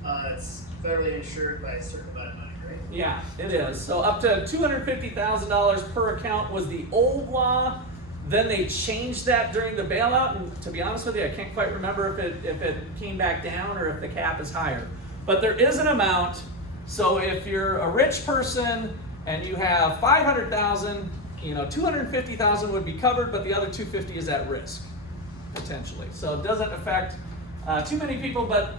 It's federally insured by a certain amount of money, right? Yeah, it is. So up to $250,000 per account was the old law. Then they changed that during the bailout, and to be honest with you, I can't quite remember if it came back down or if the cap is higher. But there is an amount. So if you're a rich person and you have $500,000, $250,000 would be covered, but the other $250,000 is at risk potentially. So it doesn't affect too many people, but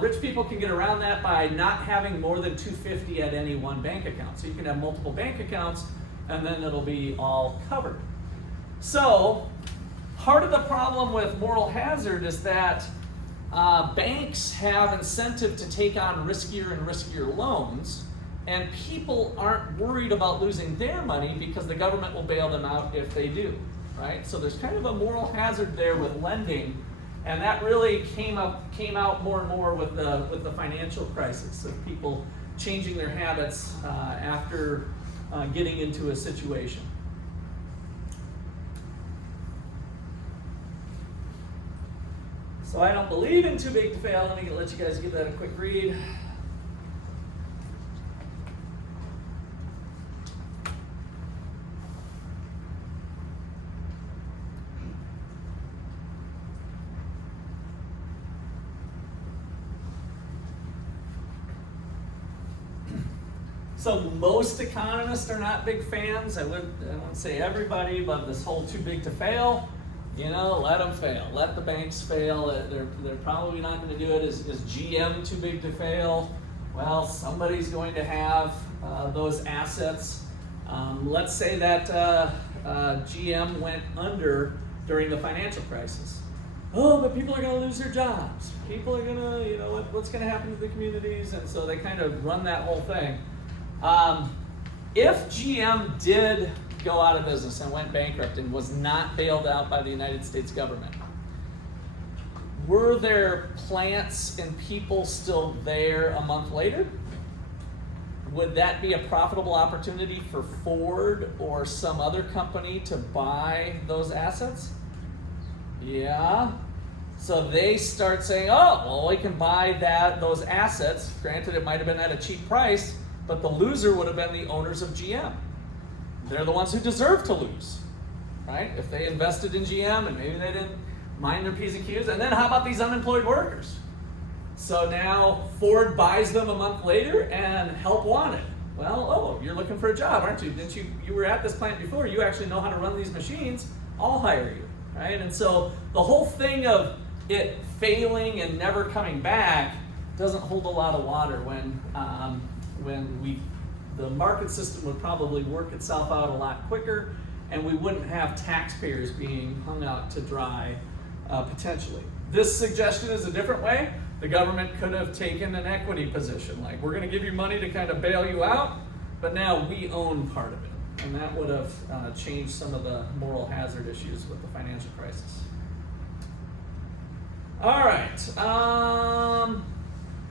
rich people can get around that by not having more than $250,000 at any one bank account. So you can have multiple bank accounts, and then it'll be all covered. So part of the problem with moral hazard is that banks have incentive to take on riskier and riskier loans, and people aren't worried about losing their money because the government will bail them out if they do. right? So there's kind of a moral hazard there with lending, and that really came out more and more with the financial crisis of people changing their habits after getting into a situation. So I don't believe in too big to fail. Let me let you guys give that a quick read. So most economists are not big fans. I wouldn't say everybody, but this whole too big to fail. You know, let them fail. Let the banks fail. They're probably not going to do it. Is GM too big to fail? Well, somebody's going to have those assets. Let's say that GM went under during the financial crisis. Oh, but people are going to lose their jobs. People are going to, you know, what's going to happen to the communities? And so they kind of run that whole thing. If GM did go out of business and went bankrupt and was not bailed out by the United States government, were there plants and people still there a month later? Would that be a profitable opportunity for Ford or some other company to buy those assets? Yeah. So they start saying, oh, well, we can buy those assets. Granted, it might have been at a cheap price, but the loser would have been the owners of GM. They're the ones who deserve to lose, right? If they invested in GM and maybe they didn't mind their P's and Q's. And then how about these unemployed workers? So now Ford buys them a month later and help wanted. Well, oh, you're looking for a job, aren't you? You were at this plant before. You actually know how to run these machines. I'll hire you, right? And so the whole thing of it failing and never coming back doesn't hold a lot of water when the market system would probably work itself out a lot quicker, and we wouldn't have taxpayers being hung out to dry potentially. This suggestion is a different way. The government could have taken an equity position, like we're going to give you money to kind of bail you out, but now we own part of it, and that would have changed some of the moral hazard issues with the financial crisis. All right,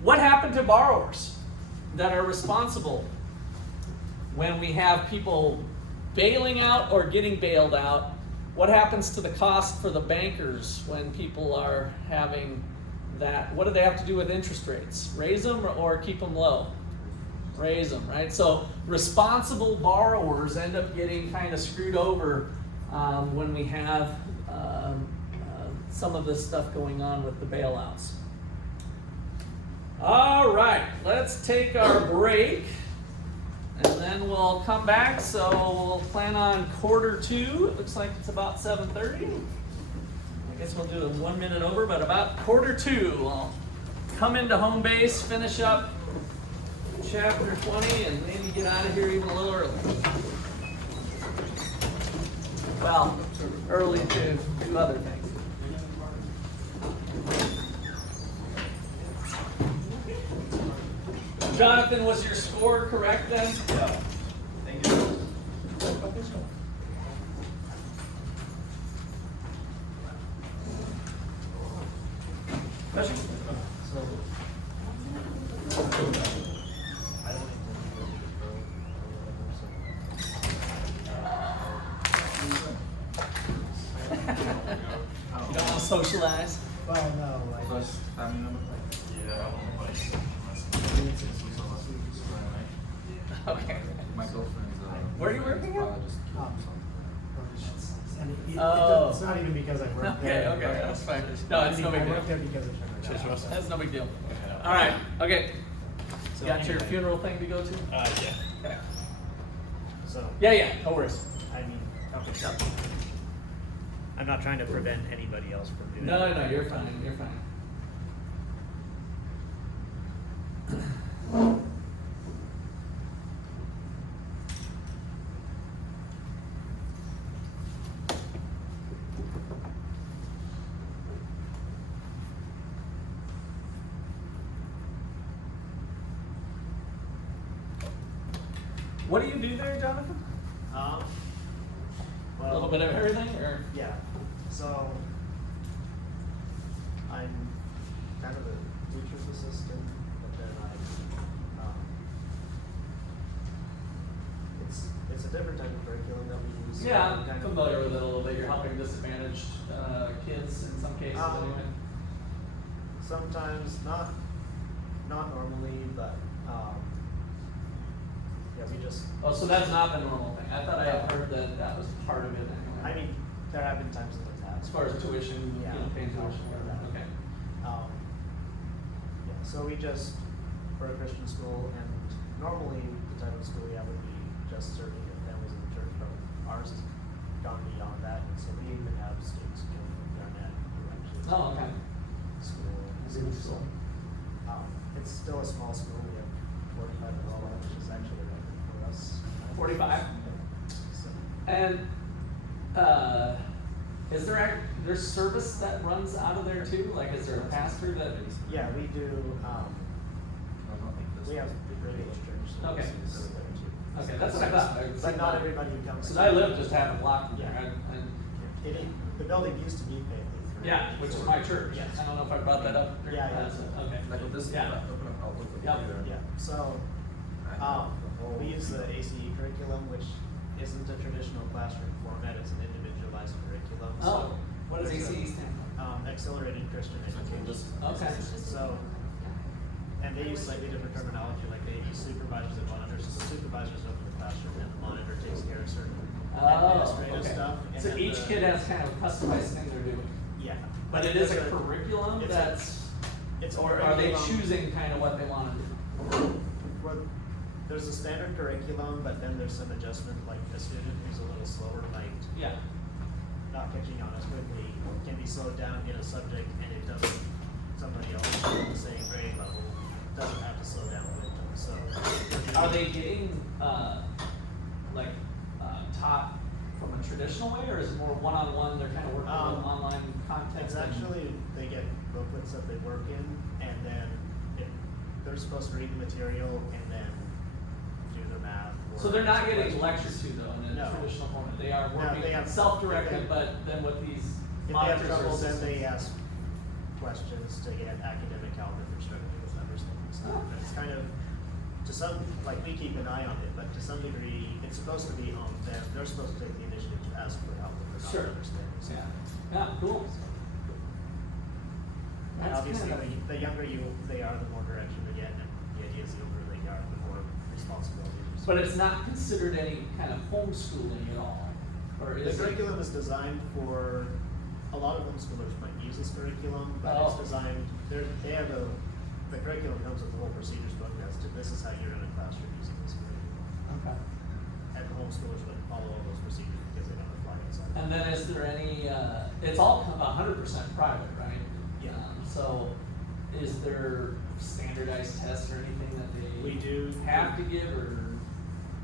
what happened to borrowers that are responsible when we have people bailing out or getting bailed out? What happens to the cost for the bankers when people are having that? What do they have to do with interest rates? Raise them or keep them low? Raise them, right? So responsible borrowers end up getting kind of screwed over when we have some of this stuff going on with the bailouts. All right, let's take our break. And then we'll come back, so we'll plan on quarter 2. It looks like it's about 7:30. I guess we'll do it 1 minute over, but about quarter 2, we'll come into home base, finish up chapter 20, and maybe get out of here even a little early. Well, early to do other things. Jonathan, was your score correct then? Yeah. Thank you. Question? You don't want to socialize? Well, no, like. First family number? Yeah, Okay. My girlfriend's Where are you working at? And Oh. it's not even because I work Okay, there. okay, that's fine. No, it's no big I deal. work there because of sugar. That's no big deal. All right, okay. So Got your anyway. funeral thing to go to? Yeah. Okay. So. Yeah, no worries. I mean, okay. I'm not trying to prevent anybody else from doing No, it. you're fine, you're fine. What do you do there, Jonathan? A little bit of everything, or? Yeah, so I'm kind of a teacher's assistant, but then it's a different type of curriculum that we use. Yeah, I'm I'm familiar with it a little bit. You're helping disadvantaged kids in some cases anyway. Sometimes, not normally, but yeah, we just. Oh, so that's not the normal thing. I thought I had heard that that was part of it anyway. I mean, there have been times in the past. As far as tuition, Yeah. paying tuition, whatever. Okay. Yeah, so we just, for a Christian school, and normally the type of school we have would be just serving the families of the church, but ours has gone beyond that, and so we even have students going from Garnett who actually. Oh, okay. School. School. It's still a small school. We have 45 enrollment, which is actually a record for us. 45? So, And is there's service that runs out of there too? Like, is there a pastor that? yeah, we do. We have regular church. Okay. services there too. Okay, that's what I thought. But not everybody who comes. Because I live just half a block from there. Yeah. And The building used to be Faith Lutheran. yeah, which is my church. Yes. I don't know if I brought that up. Yeah, yeah. Okay. Like with this, Yeah. open up Outlook with Yep. computer. Yeah, so, we use the ACE curriculum, which isn't a traditional classroom format, it's an individualized curriculum. Oh, So what does it's ACE stand for? Accelerated Christian Education. Okay. So, and they use slightly different terminology, like they use supervisors and monitors, so the supervisors open the classroom and the monitor takes care of certain administrative okay. stuff. And So then each kid has kind of a customized thing they're doing. Yeah. But it is a It's curriculum it's it's a or are they curriculum. choosing kind of what they want to do? Well, there's a standard curriculum, but then there's some adjustment, like a student who's a little slower might Yeah. not catching on as quickly can be slowed down in a subject, and it doesn't, somebody else at the same grade level doesn't have to slow down with them, so. Are they getting taught from a traditional way, or is it more one-on-one? They're kind of working with online content. It's actually, they get booklets that they work in, and then they're supposed to read the material and then do the math. or So they're not answer getting questions. lectured to though in a No. traditional format. They are No, working they have- self-directed, they- but then with these If they monitors have or trouble, then systems. they ask questions to get academic help if they're struggling with understanding stuff. Oh. It's kind of, to some, like, we keep an eye on it, but to some degree, it's supposed to be on them. They're supposed to take the initiative to ask for help if they're Sure. not understanding stuff. Yeah, cool. And That's obviously, kind of- the younger they are, the more direction they get, and the idea is the older they are, the more responsibility. But it's not considered any kind of homeschooling at all, or The is it? curriculum is designed for, a lot of homeschoolers might use this curriculum, but it's Oh. designed, the curriculum comes with the whole procedures book as to this is how you're in a classroom using this curriculum. Okay. And the homeschoolers would follow all those procedures because they don't apply outside. And then is there any, it's all 100% private, right? Yeah. So is there standardized tests or anything that they? We do. Have to give or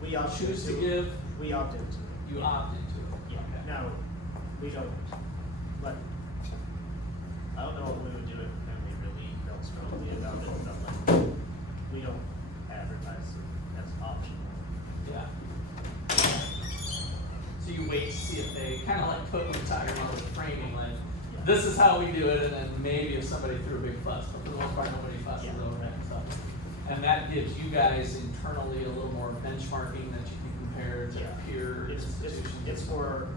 We opt choose to into- give? We opt into it. You opt into it? Yeah, Okay. now, we don't, but, I don't know what we would do if the family really felt strongly about it, but like, we don't advertise it as optional. Yeah. So you wait to see if they, kind of like put when you're talking about the framing, like, this is how we do it, and then maybe if somebody threw a big fuss, but for the most part, nobody fusses Yeah. over it and stuff. And that gives you guys internally a little more benchmarking that you can compare to Yeah. peer institutions. It's for,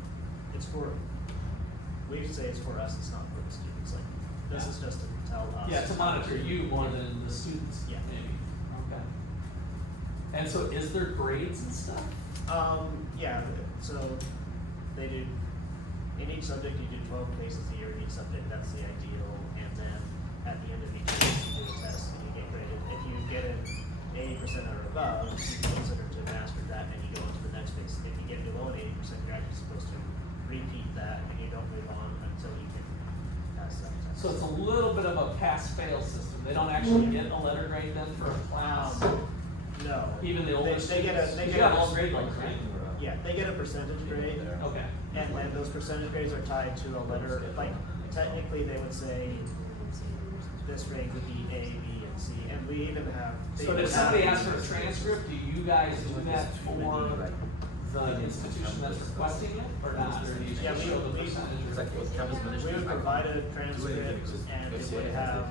we say it's for us, it's not for the students, like, this is just to tell us. Yeah, to monitor you more than the students, Yeah. maybe. Okay. And so is there grades and stuff? Yeah, so they do, in each subject, you do 12 cases a year in each subject, that's the ideal, and then at the end of each case, you do a test and you get graded. If you get an 80% or above, you consider to master that and you go on to the next phase. If you get below an 80%, you're actually supposed to repeat that and you don't move on until you can pass that test. So it's a little bit of a pass-fail system. They don't actually get a letter grade then for a class? No. Even the older They get a, students? they You get got a. all grade levels, right? Yeah, they get a percentage grade. Okay. And then those percentage grades are tied to a letter, like, technically, they would say, this grade would be A, B, and C, and we even have. they So even if somebody have- asks for a transcript, do you guys do that for the institution that's requesting it, or not, or do you Yeah, just show the percentage? It's like with campus We management. would provide a transcript and it would have,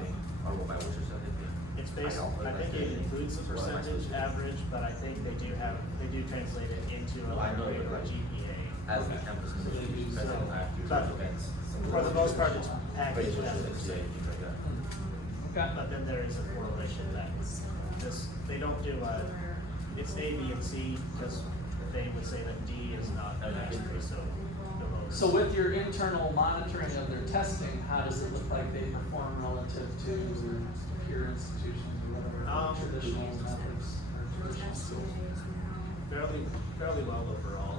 it's based, I think it includes the percentage average, but I think they do translate it into a I know, grade or like, GPA. As the campus management president, I have to But do events. for the most part, it's packaged Very as much it's the same, things like that. Okay. But then there is a correlation that this, they don't do it's A, B, and C, because they would say that D is not mastery, so below this. So with your internal monitoring of their testing, how does it look like they perform relative to peer institutions or whatever, traditional methods or traditional schools? Fairly well overall.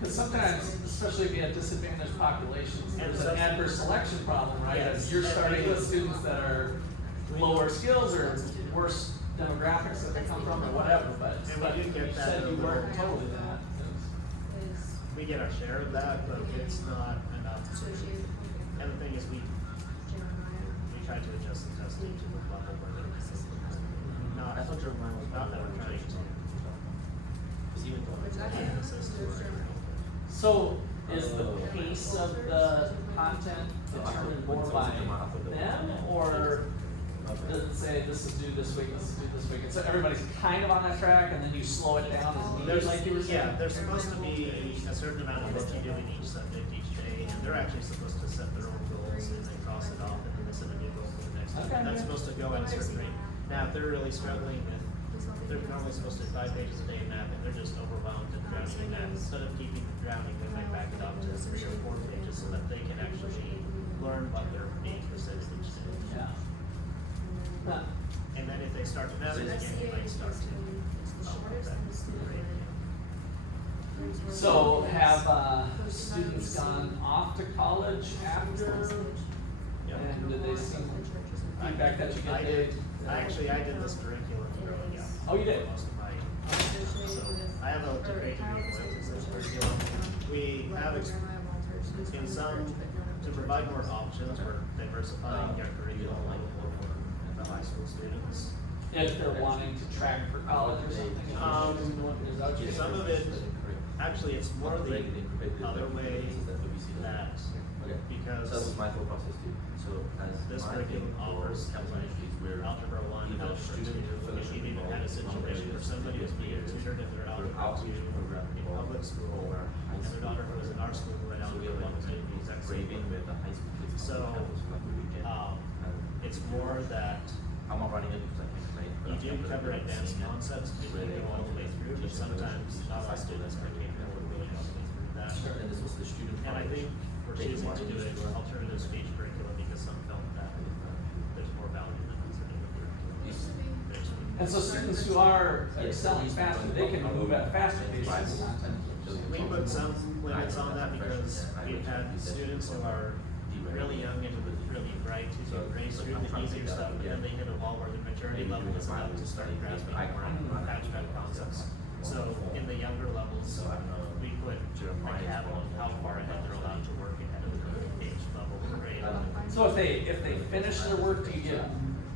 Because sometimes, especially if you have disadvantaged populations, there's an adverse selection problem, right? Yes. If you're starting with students that are lower skills or worse demographics that they come from or whatever, but And we do get you that said a you little- weren't totally that. We get our share of that, but it's not enough. And the thing is, we try to adjust the testing to the level where they're not, I thought Jeremiah was not that we're trying to. Because even though So is the pace of the content determined more by them, or does it say this is due this week, this is due this week? And so everybody's kind of on that track, and then you slow it down as needed, There's like you were saying? Yeah, there's supposed to be a certain amount of work you do in each subject each day, and they're actually supposed to set their own goals and then cross it off and then they set a new goal for the next week. Okay. That's supposed to go at a certain rate. Now, if they're really struggling with, they're normally supposed to do 5 pages a day in math, and they're just overwhelmed and drowning in math. Instead of keeping them drowning, they might back it up to 3 or 4 pages so that they can actually learn what their age percentage each day. Yeah. Huh. And then if they start to math again, you might start to up that grade again. So have students gone off to college after? And did they see feedback that you get? I did this curriculum growing up. Oh, you did? Most of my, so I have a degree with this curriculum. We have, in some, to provide more options, we're diversifying our curriculum for the high school students. If they're wanting to track for college or something? Some of it, actually, it's more the other way that, because that was my thought process too. So as this my curriculum thing offers for chemistry, we're Algebra 1, either Algebra 2, student if fellowship you've even had a situation where somebody was being tutored in their Algebra 2 in public school, and their daughter who was in our school who had So we Algebra 1 have like was doing the exact same grading thing. with the high school kids. So, it's more that I'm not running it because I can't play. you do cover advanced concepts, but you go all the way through, but sometimes not all students are capable of going all the way through that. And this was the student. And I think we're choosing to do it alternative speech curriculum because some felt that there's more value than considering the curriculum. And so students who are excelling faster, they can move at faster pace than content. We put some limits on that because we've had students who are really young and really bright who can race through the easier stuff, but then they hit a wall where their maturity level is enough to start grasping more abstract concepts. So in the younger levels, we put a cap on how far ahead they're allowed to work ahead of the age level grade. So if they finish their work, do you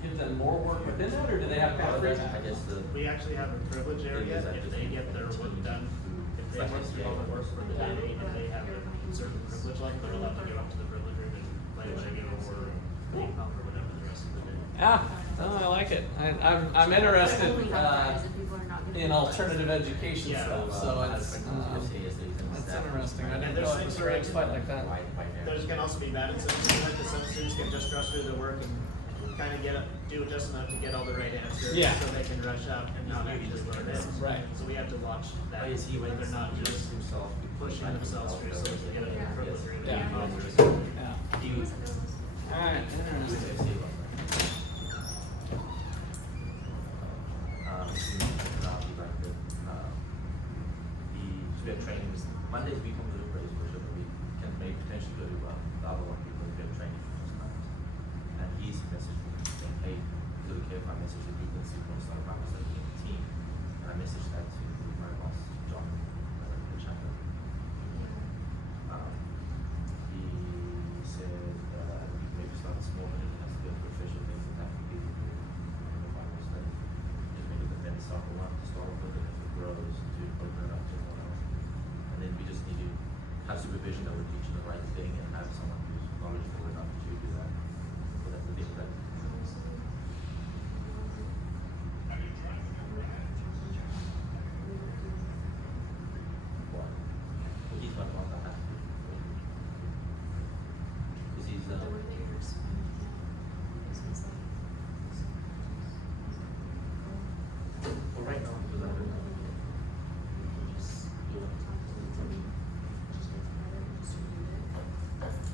give them more work within that, or do they have kind of free time? We actually have a privilege area if they get their work done. If they work through all the work for the day, if they have a certain privilege level, they're allowed to go up to the privilege room and play Lego or ping-pong or whatever the rest of the day. Yeah, oh, I like it. I'm interested in alternative education stuff, so it's interesting. I didn't know it was very quite like that. There's can also be bad incentives because some students can just rush through the work and kind of do it just enough to get all the right answers. Yeah. So they can rush out and not actually learn it. Right. So we have to watch that. They're not just pushing themselves through so to get a privilege room. Yeah. Alright, interesting. We have trainings. Mondays we come to the praise worship and we can make potentially go to the other one because we have training for those nights. And he's messaged me saying, hey, is it okay if I message the people and see if we start a Bible study in the team? And I messaged that to my boss, John, the chapter. He said we can maybe start small and it has to be official things that have to be in the Bible study. Just maybe the then start one to start with, and if it grows to open it up supervision that would teach you the right thing and have someone who's knowledgeable enough to do that. So that's the thing that. What? Well, he's not about that. Because he's well, right now, because I'm doing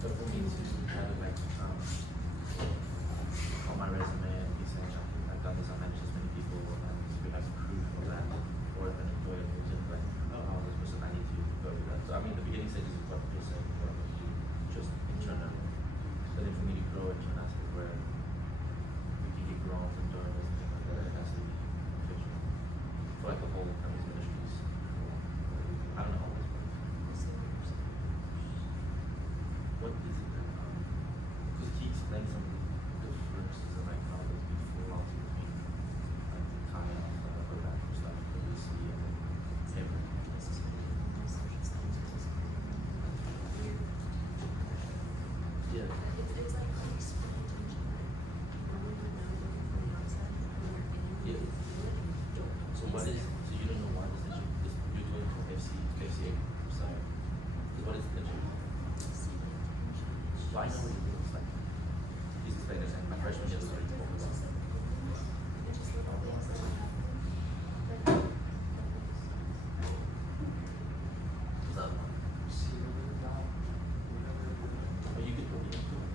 but for me to have it like on my resume and be saying I've done this, I've managed this many people, and we have proof of that, or if an employer moves in, like, oh, this person, I need to go to that. So I mean, the beginning stages is what you're saying, what I'm going to do, just internally. But then for me to grow into an aspect where we can get grants and donors and things like that, it has to be official. For like the whole of these ministries. I don't know how this works. What is it that, because he explained some of the differences and like how there's before between like the kind of program stuff that we see and everything. Yeah. Yeah. So what is, so you don't know why this you're going to FCA side. Because what is the issue? So I know what it is, like, he's explaining this, and my freshman year was already talking about it. But you could put me into it.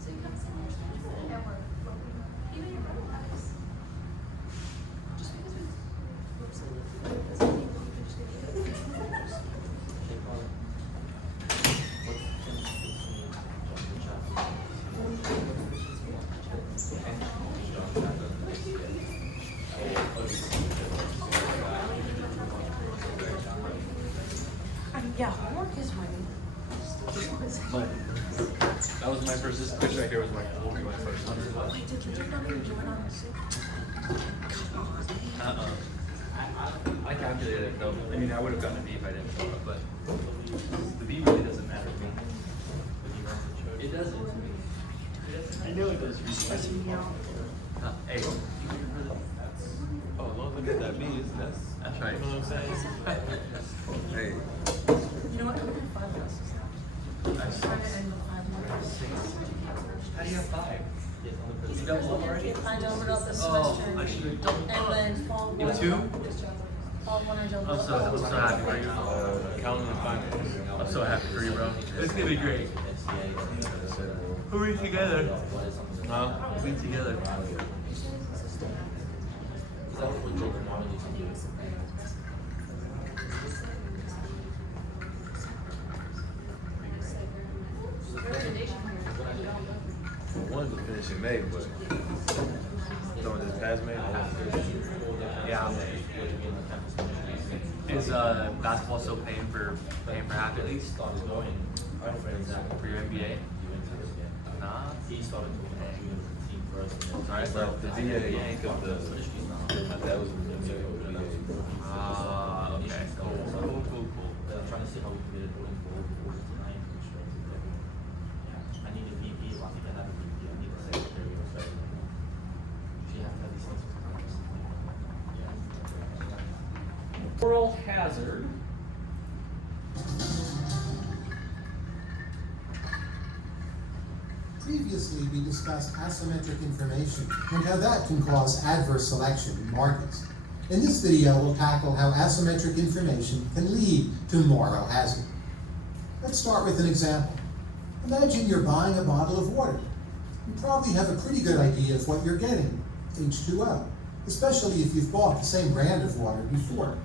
So you come sit here and we're even your brother lives. Just because we doesn't mean we can just get it. Yeah, homework is money. That was my first, this right here was my first one. Wait, did you not even join on this? I calculated it though. I mean, I would have gotten a B if I didn't show up, but the B really doesn't matter to me. It doesn't. I know it does. Hey. Oh, well, look at that B. That's right. You know what I'm saying? Hey. You know what? I'm gonna have 5 classes now. I'm trying to end with 5 more. How do you have 5? You doubled up already? I doubled up this Oh, semester. I should have doubled And up. then fall You have 2? Fall one I doubled I'm so happy for you. Counting the finals. I'm so happy for you, bro. It's gonna be great. Who are we together? No, we'll be together. I wanted to finish in May, but throwing this past May. Yeah. Is basketball still paying for half at least? For your MBA? Nah. Alright, but the VA, because that was the VA. Ah, okay. Cool. I'm trying to see how we can get it going forward tonight. I need a VP, well, I think I have a VP, I need a secretary or so. She has to have these things. Moral hazard. Previously, we discussed asymmetric information and how that can cause adverse selection in markets. In this video, we'll tackle how asymmetric information can lead to moral hazard. Let's start with an example. Imagine you're buying a bottle of water. You probably have a pretty good idea of what you're getting, H2O, especially if you've bought the same brand of water before.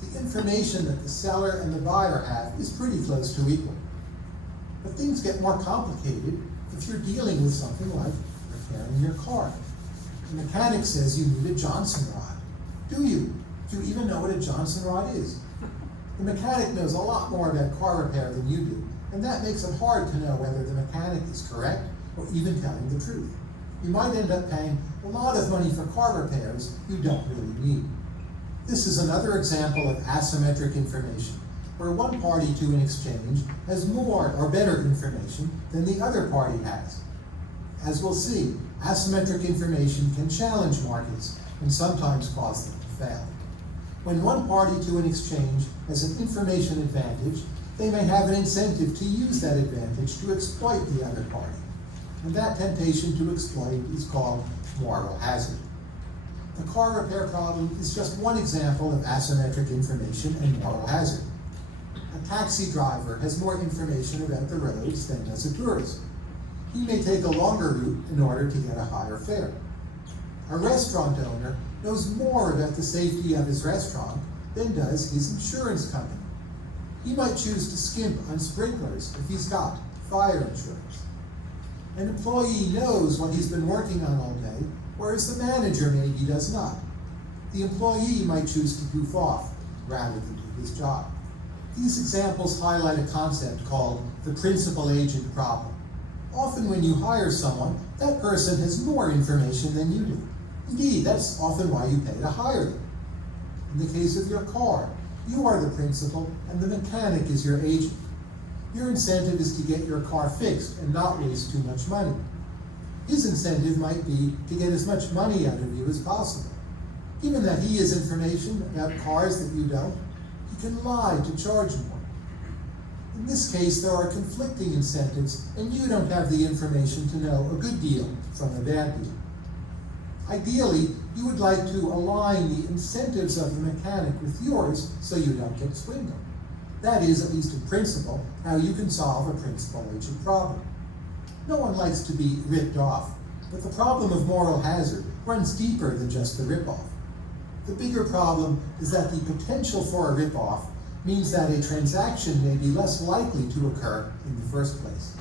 The information that the seller and the buyer have is pretty close to equal. But things get more complicated if you're dealing with something like repairing your car. The mechanic says you need a Johnson rod. Do you? Do you even know what a Johnson rod is? The mechanic knows a lot more about car repair than you do, and that makes it hard to know whether the mechanic is correct or even telling the truth. You might end up paying a lot of money for car repairs you don't really need. This is another example of asymmetric information, where one party to an exchange has more or better information than the other party has. As we'll see, asymmetric information can challenge markets and sometimes cause them to fail. When one party to an exchange has an information advantage, they may have an incentive to use that advantage to exploit the other party. And that temptation to exploit is called moral hazard. The car repair problem is just one example of asymmetric information and moral hazard. A taxi driver has more information about the roads than does a tourist. He may take a longer route in order to get a higher fare. A restaurant owner knows more about the safety of his restaurant than does his insurance company. He might choose to skimp on sprinklers if he's got fire insurance. An employee knows what he's been working on all day, whereas the manager maybe does not. The employee might choose to goof off rather than do his job. These examples highlight a concept called the principal-agent problem. Often when you hire someone, that person has more information than you do. Indeed, that's often why you pay to hire them. In the case of your car, you are the principal and the mechanic is your agent. Your incentive is to get your car fixed and not waste too much money. His incentive might be to get as much money out of you as possible. Given that he has information about cars that you don't, he can lie to charge more. In this case, there are conflicting incentives, and you don't have the information to know a good deal from a bad deal. Ideally, you would like to align the incentives of the mechanic with yours so you don't get swindled. That is, at least in principle, how you can solve a principal-agent problem. No one likes to be ripped off, but the problem of moral hazard runs deeper than just the rip-off. The bigger problem is that the potential for a rip-off means that a transaction may be less likely to occur in the first place.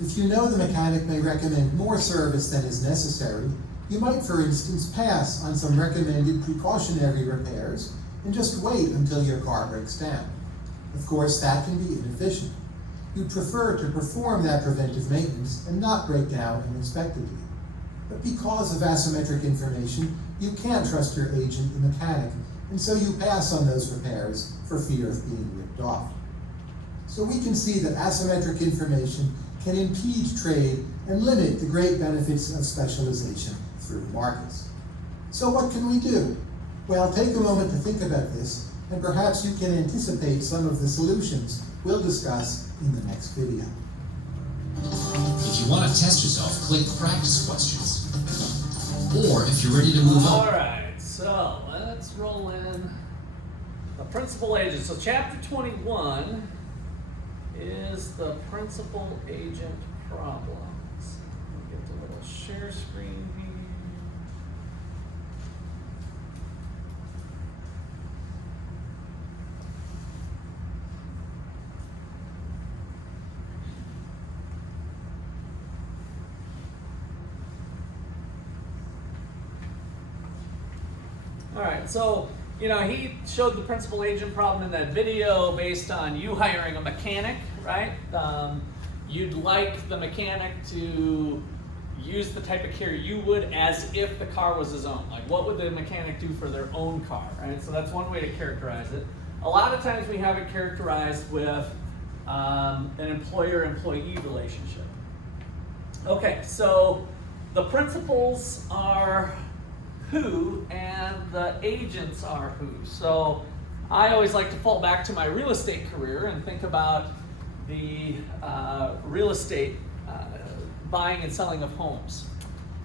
If you know the mechanic may recommend more service than is necessary, you might, for instance, pass on some recommended precautionary repairs and just wait until your car breaks down. Of course, that can be inefficient. You'd prefer to perform that preventive maintenance and not break down unexpectedly. But because of asymmetric information, you can't trust your agent, the mechanic, and so you pass on those repairs for fear of being ripped off. So we can see that asymmetric information can impede trade and limit the great benefits of specialization through markets. So what can we do? Well, take a moment to think about this, and perhaps you can anticipate some of the solutions we'll discuss in the next video. If you want to test yourself, click practice questions. Or if you're ready to move on. All right, so let's roll in the principal agent. So chapter 21 is the principal agent problems. Let me get the little share screen here. All right, so, he showed the principal agent problem in that video based on you hiring a mechanic, right? You'd like the mechanic to use the type of care you would as if the car was his own. Like, what would the mechanic do for their own car, right? So that's one way to characterize it. A lot of times we have it characterized with an employer-employee relationship. Okay, so the principals are who and the agents are who. So I always like to fall back to my real estate career and think about the real estate buying and selling of homes.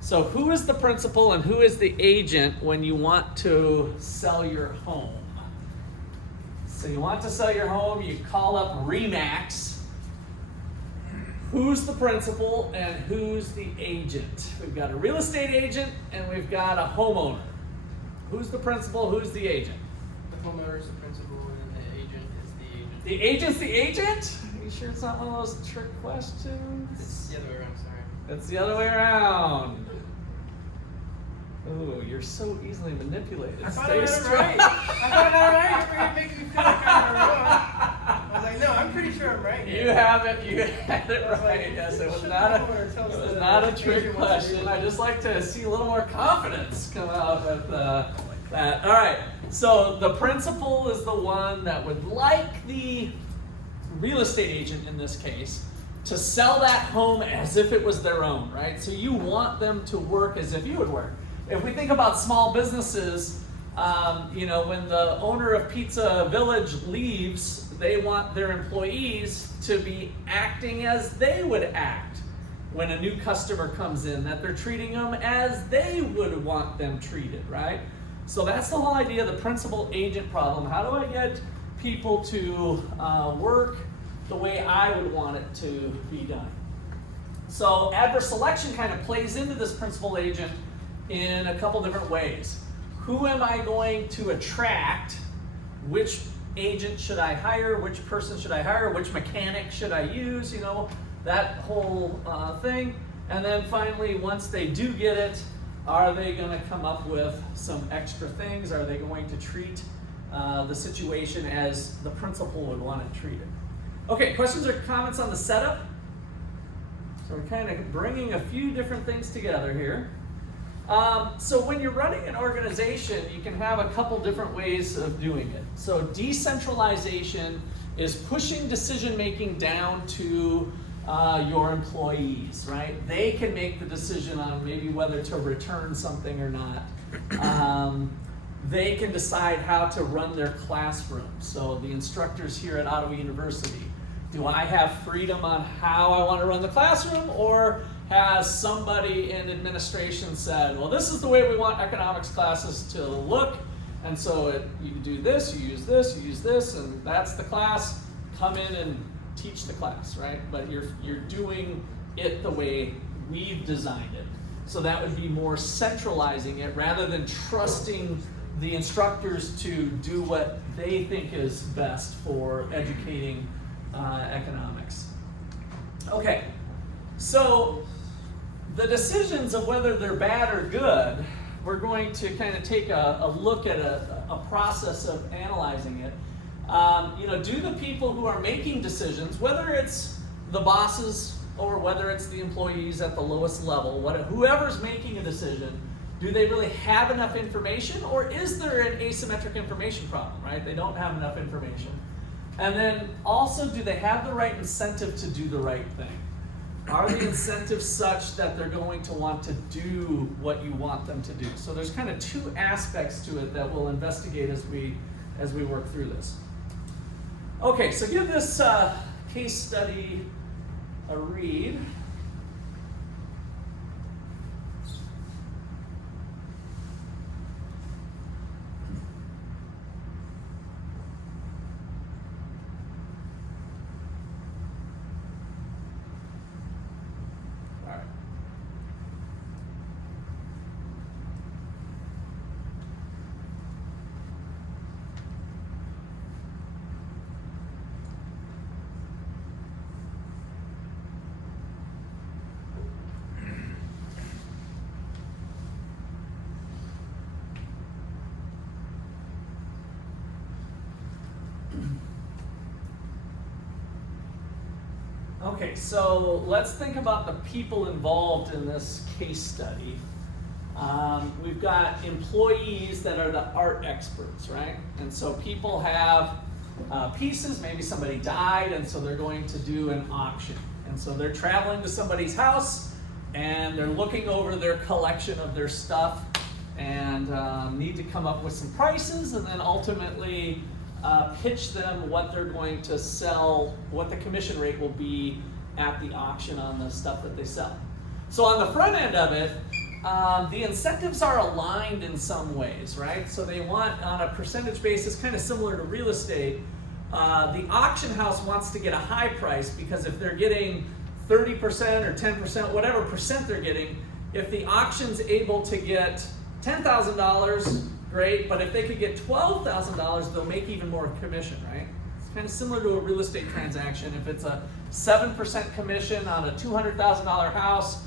So who is the principal and who is the agent when you want to sell your home? So you want to sell your home, you call up RE/MAX. Who's the principal and who's the agent? We've got a real estate agent and we've got a homeowner. Who's the principal, who's the agent? The homeowner is the principal and the agent is the agent. The agent's the agent? Are you sure it's not one of those trick questions? It's the other way around, sorry. It's the other way around. Ooh, you're so easily manipulated. I thought Stay I got it strong. right. I thought I got it right. You're making me feel like I'm wrong. I was like, no, I'm pretty sure I'm right. You have it. You had it right. Yes, it was not a trick question. I just like to see a little more confidence come out with that. All right. So the principal is the one that would like the real estate agent in this case to sell that home as if it was their own, right? So you want them to work as if you would work. If we think about small businesses, when the owner of Pizza Village leaves, they want their employees to be acting as they would act when a new customer comes in, that they're treating them as they would want them treated, right? So that's the whole idea of the principal-agent problem. How do I get people to work the way I would want it to be done? So adverse selection kind of plays into this principal-agent in a couple different ways. Who am I going to attract? Which agent should I hire? Which person should I hire? Which mechanic should I use? That whole thing. And then finally, once they do get it, are they going to come up with some extra things? Are they going to treat the situation as the principal would want it treated? Okay, questions or comments on the setup? So we're kind of bringing a few different things together here. So when you're running an organization, you can have a couple different ways of doing it. So decentralization is pushing decision-making down to your employees, right? They can make the decision on maybe whether to return something or not. They can decide how to run their classroom. So the instructors here at Ottawa University, do I have freedom on how I want to run the classroom, or has somebody in administration said, well, this is the way we want economics classes to look, and so you do this, you use this, you use this, and that's the class. Come in and teach the class, right? But you're doing it the way we've designed it. So that would be more centralizing it rather than trusting the instructors to do what they think is best for educating economics. Okay, so the decisions of whether they're bad or good, we're going to kind of take a look at a process of analyzing it. Do the people who are making decisions, whether it's the bosses or whether it's the employees at the lowest level, whoever's making a decision, do they really have enough information, or is there an asymmetric information problem, right? They don't have enough information. And then also, do they have the right incentive to do the right thing? Are the incentives such that they're going to want to do what you want them to do? So there's kind of two aspects to it that we'll investigate as we work through this. Okay, so give this case study a read. Okay, so let's think about the people involved in this case study. We've got employees that are the art experts, right? And so people have pieces, maybe somebody died, and so they're going to do an auction. And so they're traveling to somebody's house, and they're looking over their collection of their stuff, and need to come up with some prices, and then ultimately pitch them what they're going to sell, what the commission rate will be at the auction on the stuff that they sell. So on the front end of it, the incentives are aligned in some ways, right? So they want, on a percentage basis, kind of similar to real estate, the auction house wants to get a high price because if they're getting 30% or 10%, whatever percent they're getting, if the auction's able to get $10,000, great, but if they could get $12,000, they'll make even more commission, right? It's kind of similar to a real estate transaction. If it's a 7% commission on a $200,000 house,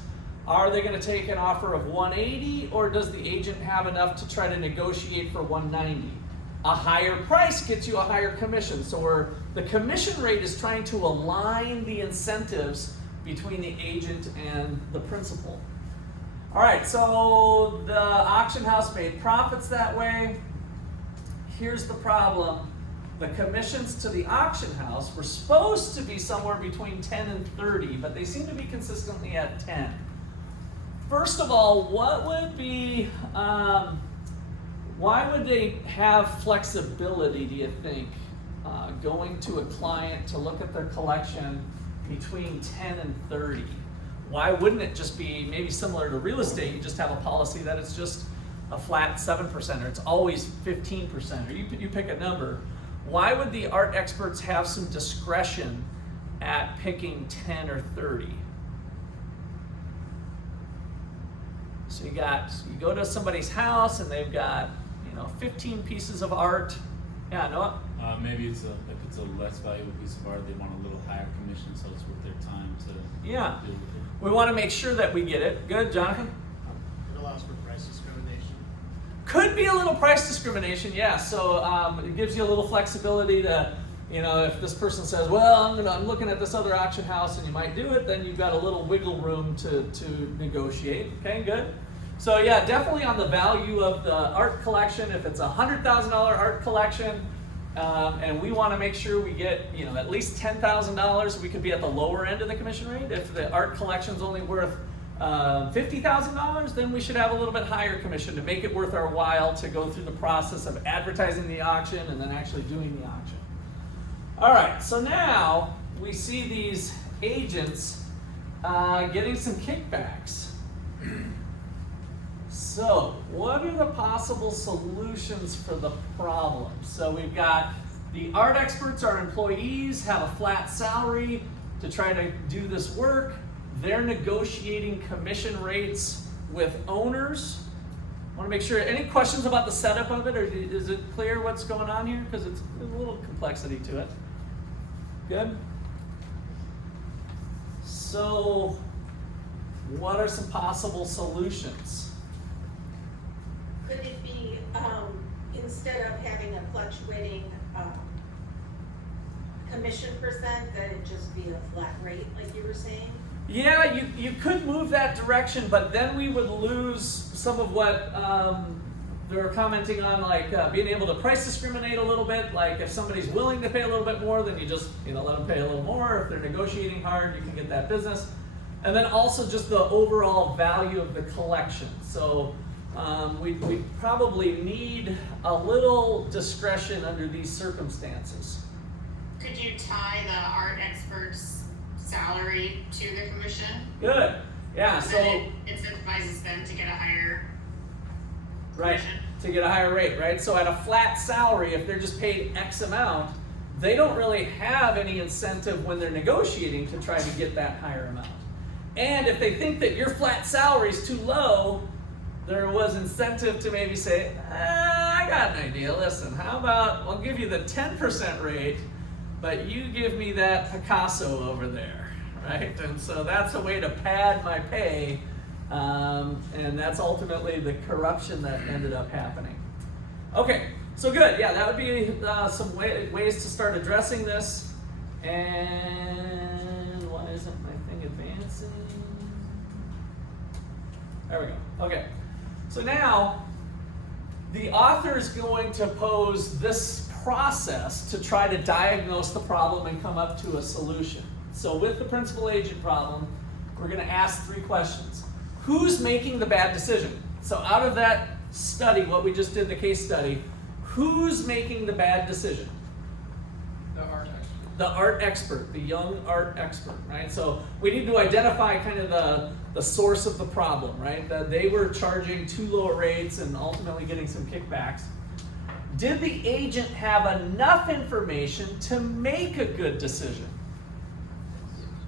are they going to take an offer of $180, or does the agent have enough to try to negotiate for $190? A higher price gets you a higher commission. So the commission rate is trying to align the incentives between the agent and the principal. All right, so the auction house made profits that way. here's the problem. The commissions to the auction house were supposed to be somewhere between 10 and 30, but they seem to be consistently at 10. First of all, what would be, why would they have flexibility, do you think, going to a client to look at their collection between 10 and 30? Why wouldn't it just be maybe similar to real estate? You just have a policy that it's just a flat 7%, or it's always 15%, or you pick a number. Why would the art experts have some discretion at picking 10 or 30? So you go to somebody's house and they've got 15 pieces of art. Yeah, Noah? Maybe if it's a less valuable piece of art, they want a little higher commission, so it's worth their time to Yeah. deal with it. We want to make sure that we get it. Good, Jonathan? It allows for price discrimination. Could be a little price discrimination, yeah. So it gives you a little flexibility to, if this person says, well, I'm looking at this other auction house and you might do it, then you've got a little wiggle room to negotiate. Okay, good. So yeah, definitely on the value of the art collection. If it's a $100,000 art collection, and we want to make sure we get at least $10,000, we could be at the lower end of the commission rate. If the art collection's only worth $50,000, then we should have a little bit higher commission to make it worth our while to go through the process of advertising the auction and then actually doing the auction. All right, so now we see these agents getting some kickbacks. So, what are the possible solutions for the problem? So we've got the art experts, our employees, have a flat salary to try to do this work. They're negotiating commission rates with owners. I want to make sure, any questions about the setup of it, or is it clear what's going on here? Because there's a little complexity to it. Good? So, what are some possible solutions? Could it be, instead of having a fluctuating commission percent, that it just be a flat rate, like you were saying? Yeah, you could move that direction, but then we would lose some of what they were commenting on, like being able to price discriminate a little bit. Like if somebody's willing to pay a little bit more, then you just let them pay a little more. If they're negotiating hard, you can get that business. And then also just the overall value of the collection. So we probably need a little discretion under these circumstances. Could you tie the art expert's salary to the commission? Good. Yeah, so it incentivizes them to get a higher commission. To get a higher rate, right? So at a flat salary, if they're just paid X amount, they don't really have any incentive when they're negotiating to try to get that higher amount. And if they think that your flat salary is too low, there was incentive to maybe say, I got an idea, listen, how about I'll give you the 10% rate, but you give me that Picasso over there, right? And so that's a way to pad my pay, and that's ultimately the corruption that ended up happening. Okay, so good, yeah, that would be some ways to start addressing this. And why isn't my thing advancing? There we go, okay. So now, the author is going to pose this process to try to diagnose the problem and come up to a solution. So with the principal agent problem, we're going to ask 3 questions. Who's making the bad decision? So out of that study, what we just did, the case study, who's making the bad decision? The art expert. The art expert, the young art expert, right? So we need to identify kind of the source of the problem, right? That they were charging too low rates and ultimately getting some kickbacks. Did the agent have enough information to make a good decision?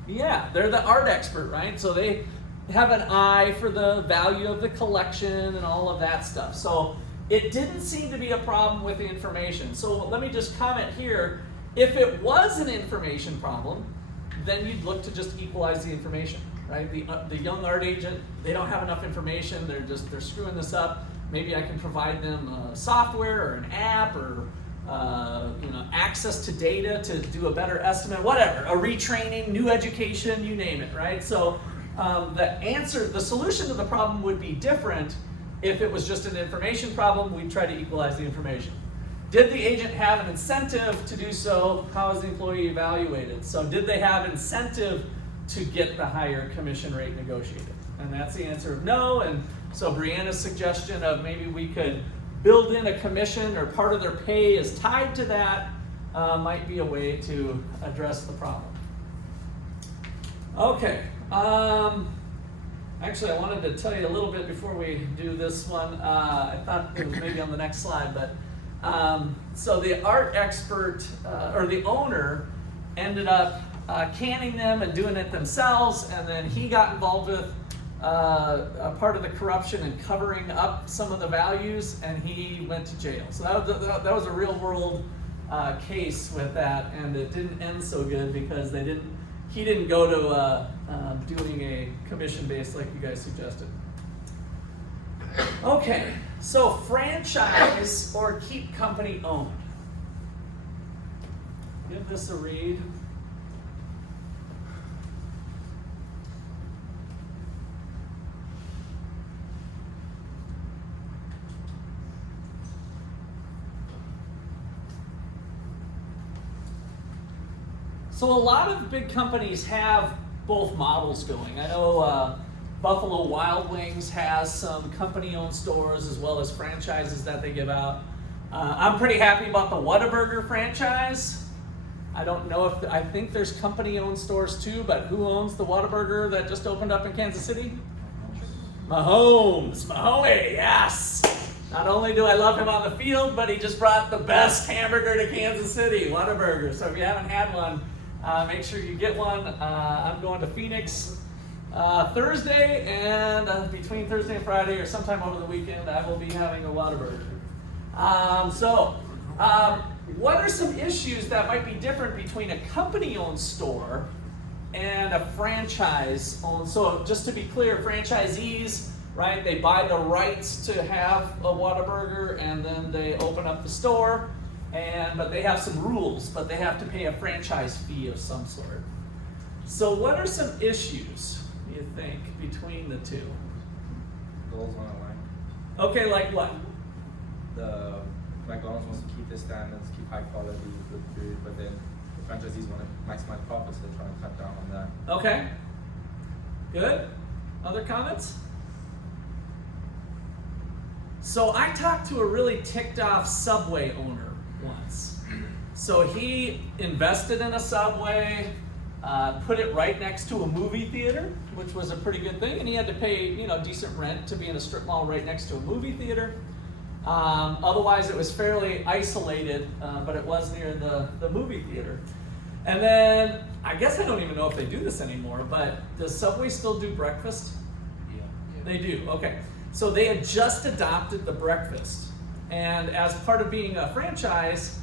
Yeah, they're the art expert, right? So they have an eye for the value of the collection and all of that stuff. So it didn't seem to be a problem with the information. So let me just comment here. If it was an information problem, then you'd look to just equalize the information, right? The young art agent, they don't have enough information. They're screwing this up. Maybe I can provide them software or an app or access to data to do a better estimate, whatever, a retraining, new education, you name it, right? So the solution to the problem would be different if it was just an information problem. We'd try to equalize the information. Did the agent have an incentive to do so? How is the employee evaluated? So did they have incentive to get the higher commission rate negotiated? And that's the answer of no. And so Brianna's suggestion of maybe we could build in a commission or part of their pay is tied to that might be a way to address the problem. Okay. Actually, I wanted to tell you a little bit before we do this one. I thought it was maybe on the next slide, but so the art expert or the owner ended up canning them and doing it themselves, and then he got involved with a part of the corruption and covering up some of the values, and he went to jail. So that was a real world case with that, and it didn't end so good because he didn't go to doing a commission based like you guys suggested. Okay, so franchise or keep company owned. Give this a read. So a lot of big companies have both models going. I know Buffalo Wild Wings has some company-owned stores as well as franchises that they give out. I'm pretty happy about the Whataburger franchise. I don't know if, I think there's company-owned stores too, but who owns the Whataburger that just opened up in Kansas City? Mahomes, yes! Not only do I love him on the field, but he just brought the best hamburger to Kansas City, Whataburger. So if you haven't had one, make sure you get one. I'm going to Phoenix Thursday, and between Thursday and Friday or sometime over the weekend, I will be having a Whataburger. What are some issues that might be different between a company-owned store and a franchise-owned? So just to be clear, franchisees, right, they buy the rights to have a Whataburger and then they open up the store, but they have some rules, but they have to pay a franchise fee of some sort. So what are some issues, you think, between the two? Goals on a line. Okay, like what? The McDonald's wants to keep their standards, keep high quality, good food, but then the franchisees want to maximize profits, so they're trying to cut down on that. Okay, good. Other comments? So I talked to a really ticked off Subway owner once. So he invested in a Subway, put it right next to a movie theater, which was a pretty good thing, and he had to pay, decent rent to be in a strip mall right next to a movie theater. Otherwise, it was fairly isolated, but it was near the movie theater. And then, I guess I don't even know if they do this anymore, but does Subway still do breakfast? Yeah. They do, okay. So they had just adopted the breakfast. And as part of being a franchise,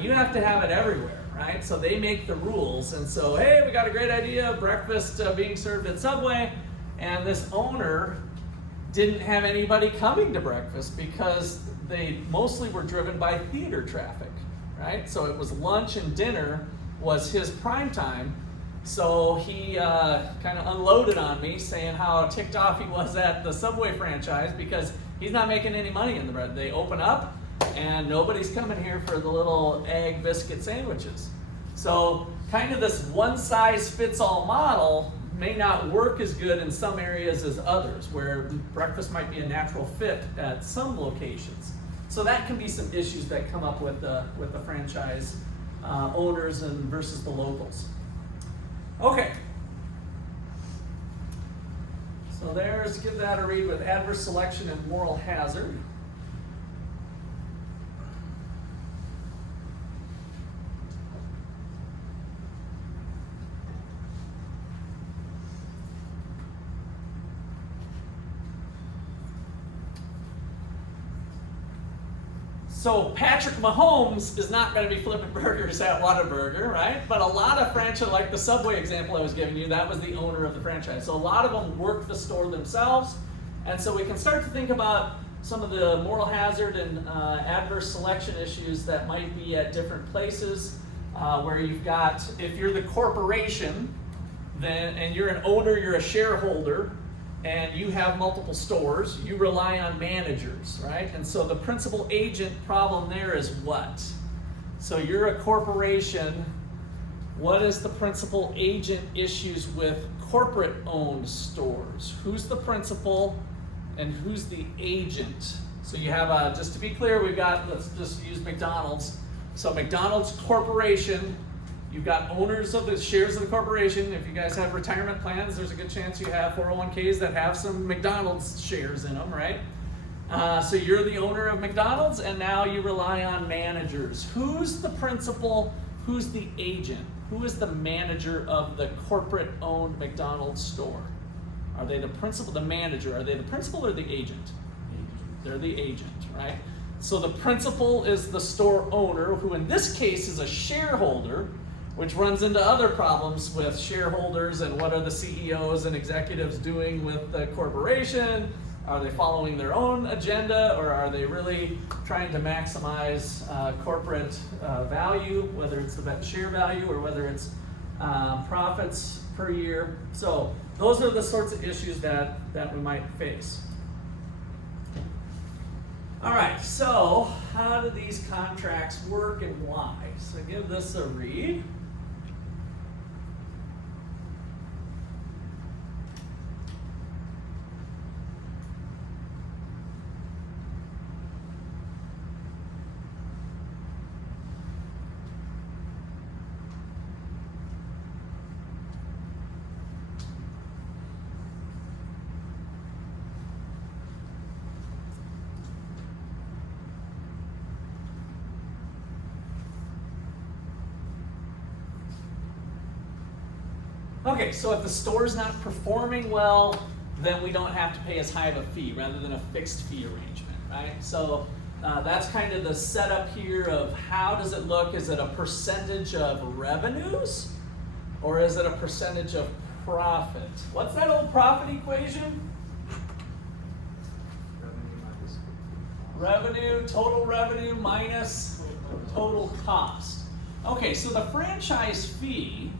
you have to have it everywhere, right? So they make the rules. And so, hey, we got a great idea, breakfast being served at Subway. And this owner didn't have anybody coming to breakfast because they mostly were driven by theater traffic, right? So it was lunch and dinner was his prime time. So he kind of unloaded on me saying how ticked off he was at the Subway franchise because he's not making any money in the bread. They open up and nobody's coming here for the little egg biscuit sandwiches. So kind of this one size fits all model may not work as good in some areas as others, where breakfast might be a natural fit at some locations. So that can be some issues that come up with the franchise owners and versus the locals. Okay. So there's, give that a read with adverse selection and moral hazard. So Patrick Mahomes is not going to be flipping burgers at Whataburger, right? But a lot of franchise, like the Subway example I was giving you, that was the owner of the franchise. So a lot of them work the store themselves. And so we can start to think about some of the moral hazard and adverse selection issues that might be at different places where you've got, if you're the corporation, then, and you're an owner, you're a shareholder, and you have multiple stores, you rely on managers, right? And so the principal agent problem there is what? So you're a corporation. What is the principal agent issues with corporate owned stores? Who's the principal and who's the agent? So you have just to be clear, we've got, let's just use McDonald's. So McDonald's Corporation, you've got owners of the shares of the corporation. If you guys have retirement plans, there's a good chance you have 401ks that have some McDonald's shares in them, right? So you're the owner of McDonald's, and now you rely on managers. Who's the principal? Who's the agent? Who is the manager of the corporate-owned McDonald's store? Are they the principal, the manager? Are they the principal or the agent? They're the agent, right? So the principal is the store owner, who in this case is a shareholder, which runs into other problems with shareholders and what are the CEOs and executives doing with the corporation? Are they following their own agenda, or are they really trying to maximize corporate value, whether it's the share value or whether it's profits per year? So those are the sorts of issues that we might face. All right, so how do these contracts work and why? So give this a read. Okay, so if the store's not performing well, then we don't have to pay as high of a fee rather than a fixed fee arrangement, right? So that's kind of the setup here of how does it look? Is it a percentage of revenues or is it a percentage of profit? What's that old profit equation? Total revenue minus total cost. Okay, so the franchise fee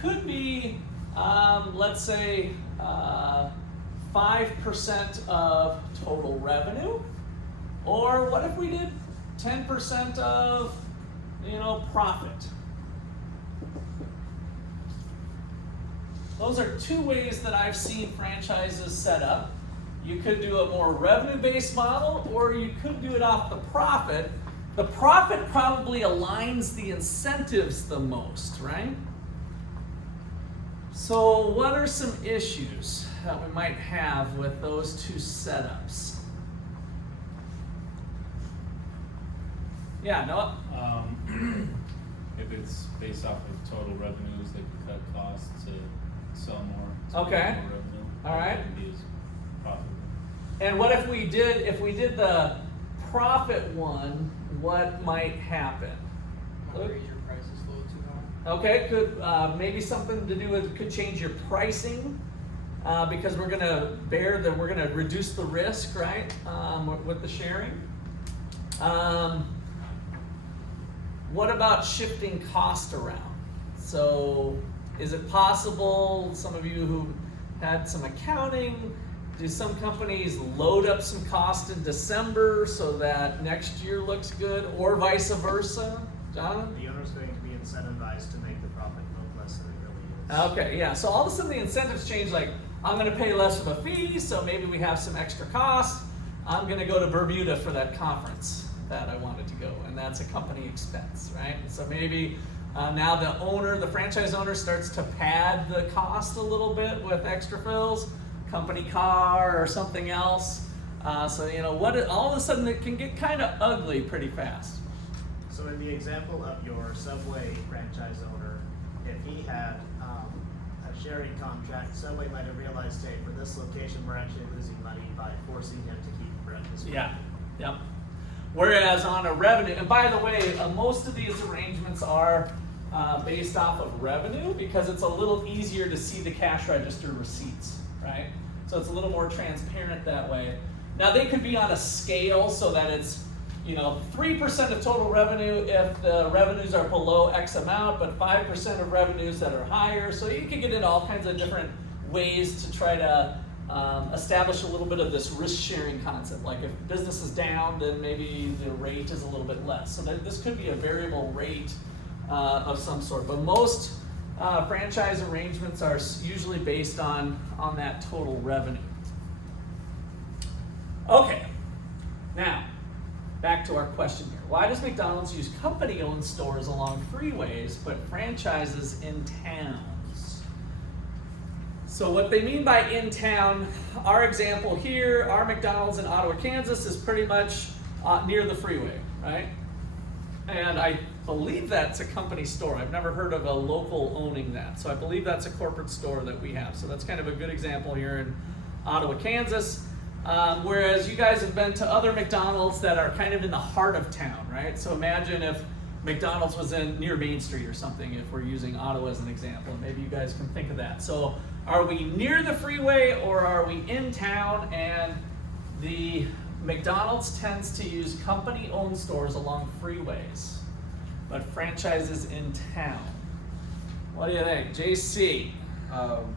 could be, let's say, 5% of total revenue, or what if we did 10% of, profit? Those are two ways that I've seen franchises set up. You could do a more revenue-based model, or you could do it off the profit. The profit probably aligns the incentives the most, right? So what are some issues that we might have with those two setups? Yeah, Noah? If it's based off of total revenues, they could cut costs to sell more. Okay. More revenue. All right. It wouldn't be as profitable. And what if we did the profit one, what might happen? Raise your prices a little too high. Okay, could maybe something to do with, could change your pricing because we're gonna we're gonna reduce the risk, right, with the sharing. What about shifting cost around? So is it possible, some of you who had some accounting, do some companies load up some cost in December so that next year looks good, or vice versa? John? The owner's going to be incentivized to make the profit look less than it really is. Okay, yeah, so all of a sudden the incentives change, like, I'm gonna pay less of a fee, so maybe we have some extra costs. I'm gonna go to Bermuda for that conference that I wanted to go, and that's a company expense, right? So maybe now the franchise owner starts to pad the cost a little bit with extra fills, company car or something else. So all of a sudden it can get kind of ugly pretty fast. So in the example of your Subway franchise owner, if he had a sharing contract, Subway might have realized, hey, for this location, we're actually losing money by forcing him to keep breakfast. Yeah, yep. Whereas on a revenue, and by the way, most of these arrangements are based off of revenue because it's a little easier to see the cash register receipts, right? So it's a little more transparent that way. Now they could be on a scale so that it's 3% of total revenue if the revenues are below X amount, but 5% of revenues that are higher. So you can get into all kinds of different ways to try to establish a little bit of this risk-sharing concept. Like if business is down, then maybe the rate is a little bit less. So this could be a variable rate of some sort. But most franchise arrangements are usually based on that total revenue. Okay, now back to our question here. Why does McDonald's use company-owned stores along freeways but franchises in towns? So what they mean by in town, our example here, our McDonald's in Ottawa, Kansas is pretty much near the freeway, right? And I believe that's a company store. I've never heard of a local owning that. So I believe that's a corporate store that we have. So that's kind of a good example here in Ottawa, Kansas. Whereas you guys have been to other McDonald's that are kind of in the heart of town, right? So imagine if McDonald's was near Main Street or something, if we're using Ottawa as an example. Maybe you guys can think of that. So are we near the freeway or are we in town? And the McDonald's tends to use company-owned stores along freeways, but franchises in town. What do you think, JC?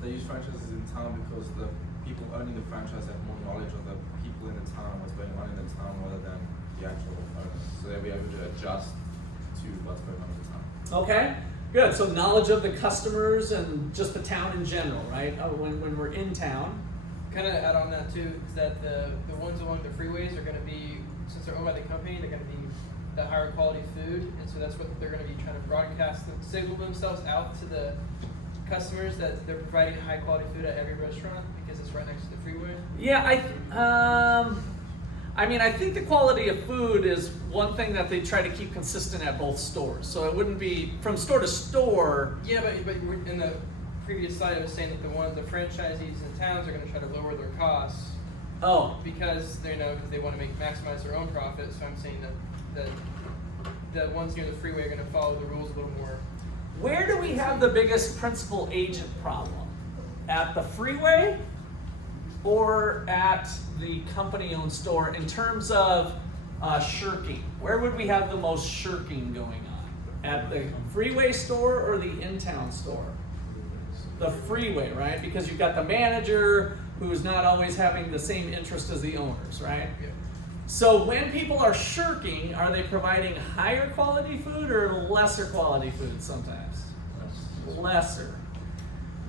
They use franchises in town because the people owning the franchise have more knowledge of the people in the town, what's going on in the town, rather than the actual owners. So they'll be able to adjust to what's going on in the town. Okay, good. So knowledge of the customers and just the town in general, right? When we're in town. Kind of add on that too, is that the ones along the freeways are going to be, since they're owned by the company, they're going to be the higher quality food, and so that's what they're going to be trying to broadcast, signal themselves out to the customers that they're providing high quality food at every restaurant because it's right next to the freeway. Yeah, I mean, I think the quality of food is one thing that they try to keep consistent at both stores. So it wouldn't be from store to store. Yeah, but in the previous slide, I was saying that the franchisees in towns are going to try to lower their costs. Oh. Because because they want to maximize their own profit. So I'm saying that the ones near the freeway are going to follow the rules a little more. Where do we have the biggest principal agent problem? At the freeway or at the company-owned store in terms of shirking? Where would we have the most shirking going on? At the freeway store or the in-town store? The freeway, right? Because you've got the manager who's not always having the same interest as the owners, right? Yeah. So when people are shirking, are they providing higher quality food or lesser quality food sometimes? Lesser.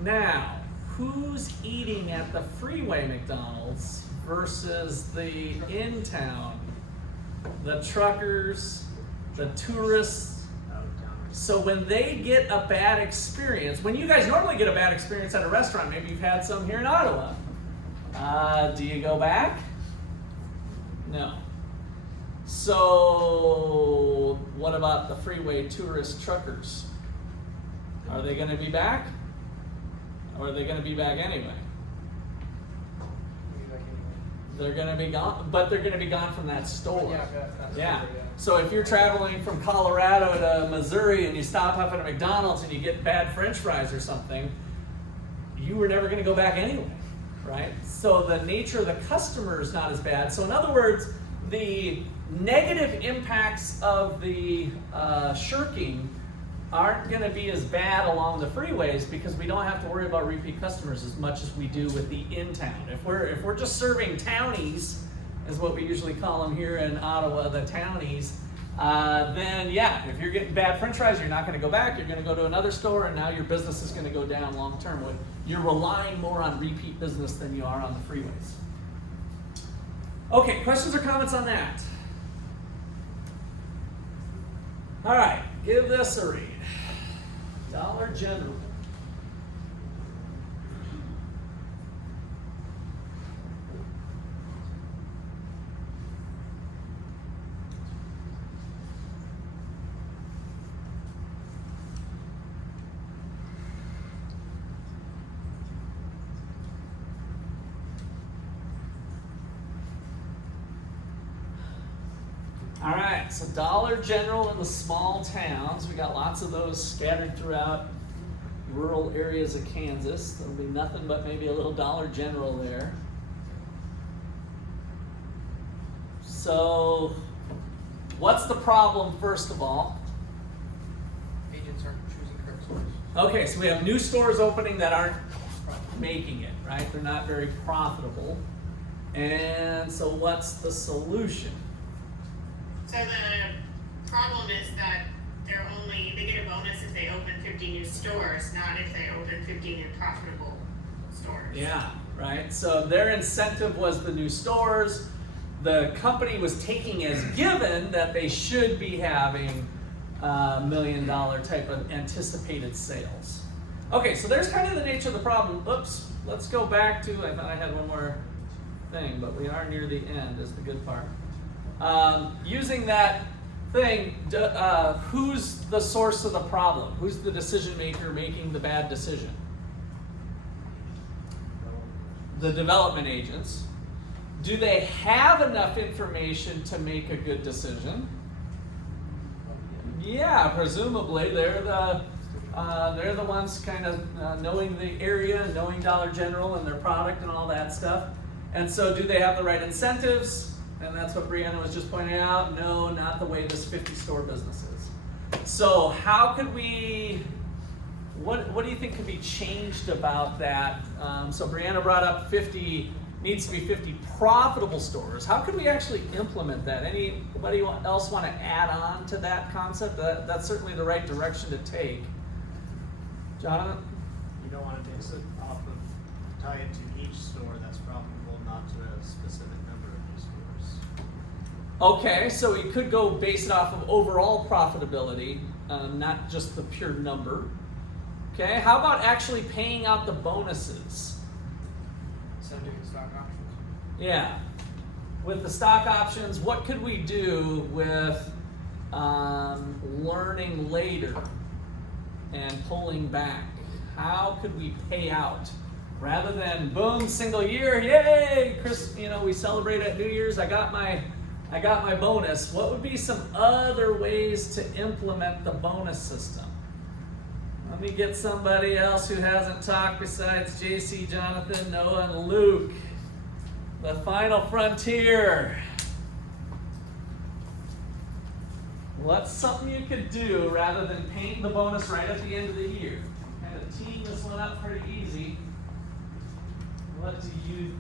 Now, who's eating at the freeway McDonald's versus the in-town? The truckers, the tourists. So when they get a bad experience, when you guys normally get a bad experience at a restaurant, maybe you've had some here in Ottawa, do you go back? No. So what about the freeway tourist truckers? Are they going to be back? Or are they going to be back anyway? They're going to be gone, but they're going to be gone from that store. Yeah. So if you're traveling from Colorado to Missouri and you stop up at a McDonald's and you get bad French fries or something, you were never going to go back anyway, right? So the nature of the customer is not as bad. So in other words, the negative impacts of the shirking aren't going to be as bad along the freeways because we don't have to worry about repeat customers as much as we do with the in-town. If we're just serving townies, is what we usually call them here in Ottawa, the townies, then yeah, if you're getting bad French fries, you're not going to go back. You're going to go to another store, and now your business is going to go down long term. You're relying more on repeat business than you are on the freeways. Okay, questions or comments on that? All right, give this a read. Dollar General. All right, so Dollar General in the small towns. We got lots of those scattered throughout rural areas of Kansas. There'll be nothing but maybe a little Dollar General there. So, what's the problem first of all? Agents aren't choosing correct stores. Okay, so we have new stores opening that aren't making it, right? They're not very profitable. And so what's the solution? So the problem is that they get a bonus if they open 50 new stores, not if they open 50 new profitable stores. Yeah, right. So their incentive was the new stores. The company was taking as given that they should be having $1 million type of anticipated sales. Okay, so there's kind of the nature of the problem. Oops, let's go back to, I thought I had one more thing, but we are near the end is the good part. Using that thing, who's the source of the problem? Who's the decision maker making the bad decision? The development agents. Do they have enough information to make a good decision? Yeah, presumably they're the ones kind of knowing the area, knowing Dollar General and their product and all that stuff. And so do they have the right incentives? And that's what Brianna was just pointing out. No, not the way this 50-store business is. So how could we, what do you think could be changed about that? So Brianna brought up 50, needs to be 50 profitable stores. How could we actually implement that? Anybody else want to add on to that concept? That's certainly the right direction to take. Jonathan? You don't want to take it off of, tie it to each store that's profitable, not to a specific number of new stores. Okay, so we could go base it off of overall profitability, not just the pure number. Okay, how about actually paying out the bonuses? Sending stock options. Yeah, with the stock options, what could we do with learning later and pulling back? How could we pay out? Rather than boom, single year, yay, Chris, we celebrate at New Year's, I got my bonus. What would be some other ways to implement the bonus system? Let me get somebody else who hasn't talked besides JC, Jonathan, Noah, and Luke. The final frontier. What's something you could do rather than paying the bonus right at the end of the year? Kind of teeing this one up pretty easy. What do you think?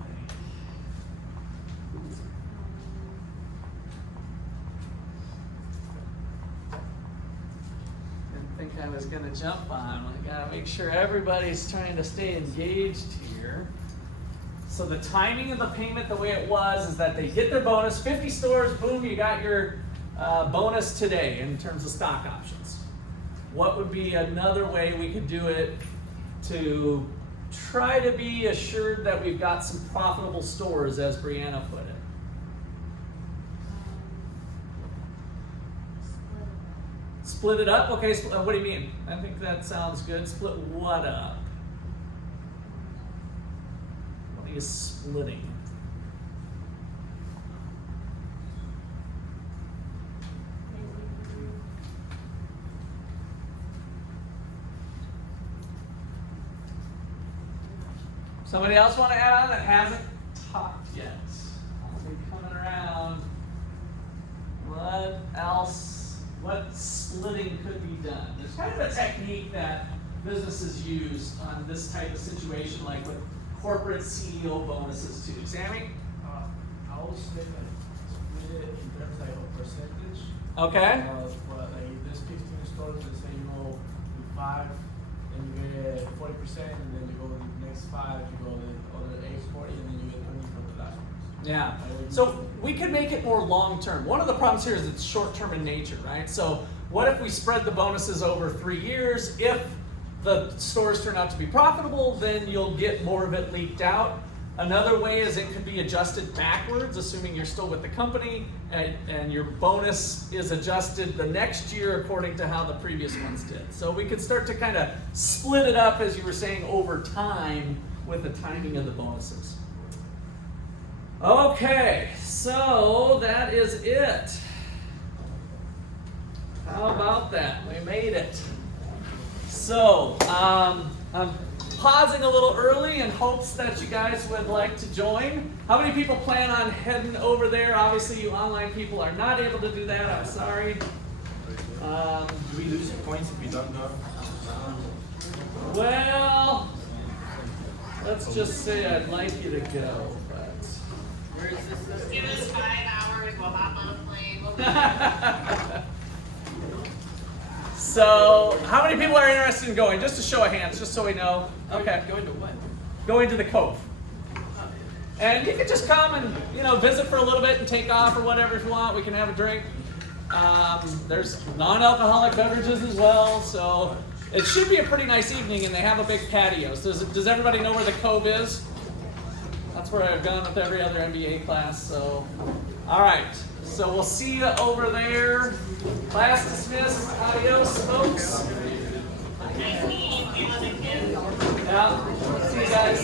Think I was going to jump on. I got to make sure everybody's trying to stay engaged here. So the timing of the payment, the way it was, is that they get their bonus, 50 stores, boom, you got your bonus today in terms of stock options. What would be another way we could do it to try to be assured that we've got some profitable stores, as Brianna put it? Split it up? Okay, what do you mean? I think that sounds good. Split what up? What is splitting? Somebody else want to add on that hasn't talked yet? I'll be coming around. What else? What splitting could be done? There's kind of a technique that businesses use on this type of situation, like with corporate CEO bonuses too. Sammy? I would say split it in terms of percentage. Okay. But like if there's 15 stores, let's say you go with 5, then you get 40%, and then you go with the next 5, you go with the other 40, and then you get 20 from the last ones. Yeah. So we could make it more long-term. One of the problems here is it's short-term in nature, right? So what if we spread the bonuses over 3 years? If the stores turn out to be profitable, then you'll get more of it leaked out. Another way is it could be adjusted backwards, assuming you're still with the company, and your bonus is adjusted the next year according to how the previous ones did. So we could start to kind of split it up, as you were saying, over time with the timing of the bonuses. Okay, so that is it. How about that? We made it. So, I'm pausing a little early in hopes that you guys would like to join. How many people plan on heading over there? Obviously, you online people are not able to do that. I'm sorry. Do we lose points if we don't go? Well, let's just say I'd like you to go, but. Where is this? Give us 5 hours, we'll hop on a plane, we'll be So, how many people are interested in going? Just a show of hands, just so we know. Okay. Going to what? Going to the Cove. And you can just come and, visit for a little bit and take off or whatever if you want. We can have a drink. There's non-alcoholic beverages as well, so it should be a pretty nice evening, and they have a big patio. So does everybody know where the Cove is? That's where I've gone with every other MBA class, so. All right, so we'll see you over there. Class dismissed. Adios, folks. nice meeting you, and the kids. Yeah, see you guys.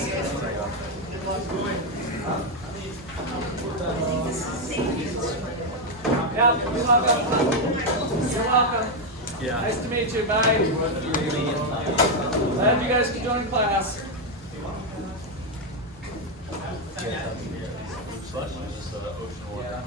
Yeah, you're welcome. You're welcome. Yeah. Nice to meet you. Bye. Glad you guys could join class. Slush, just ocean water.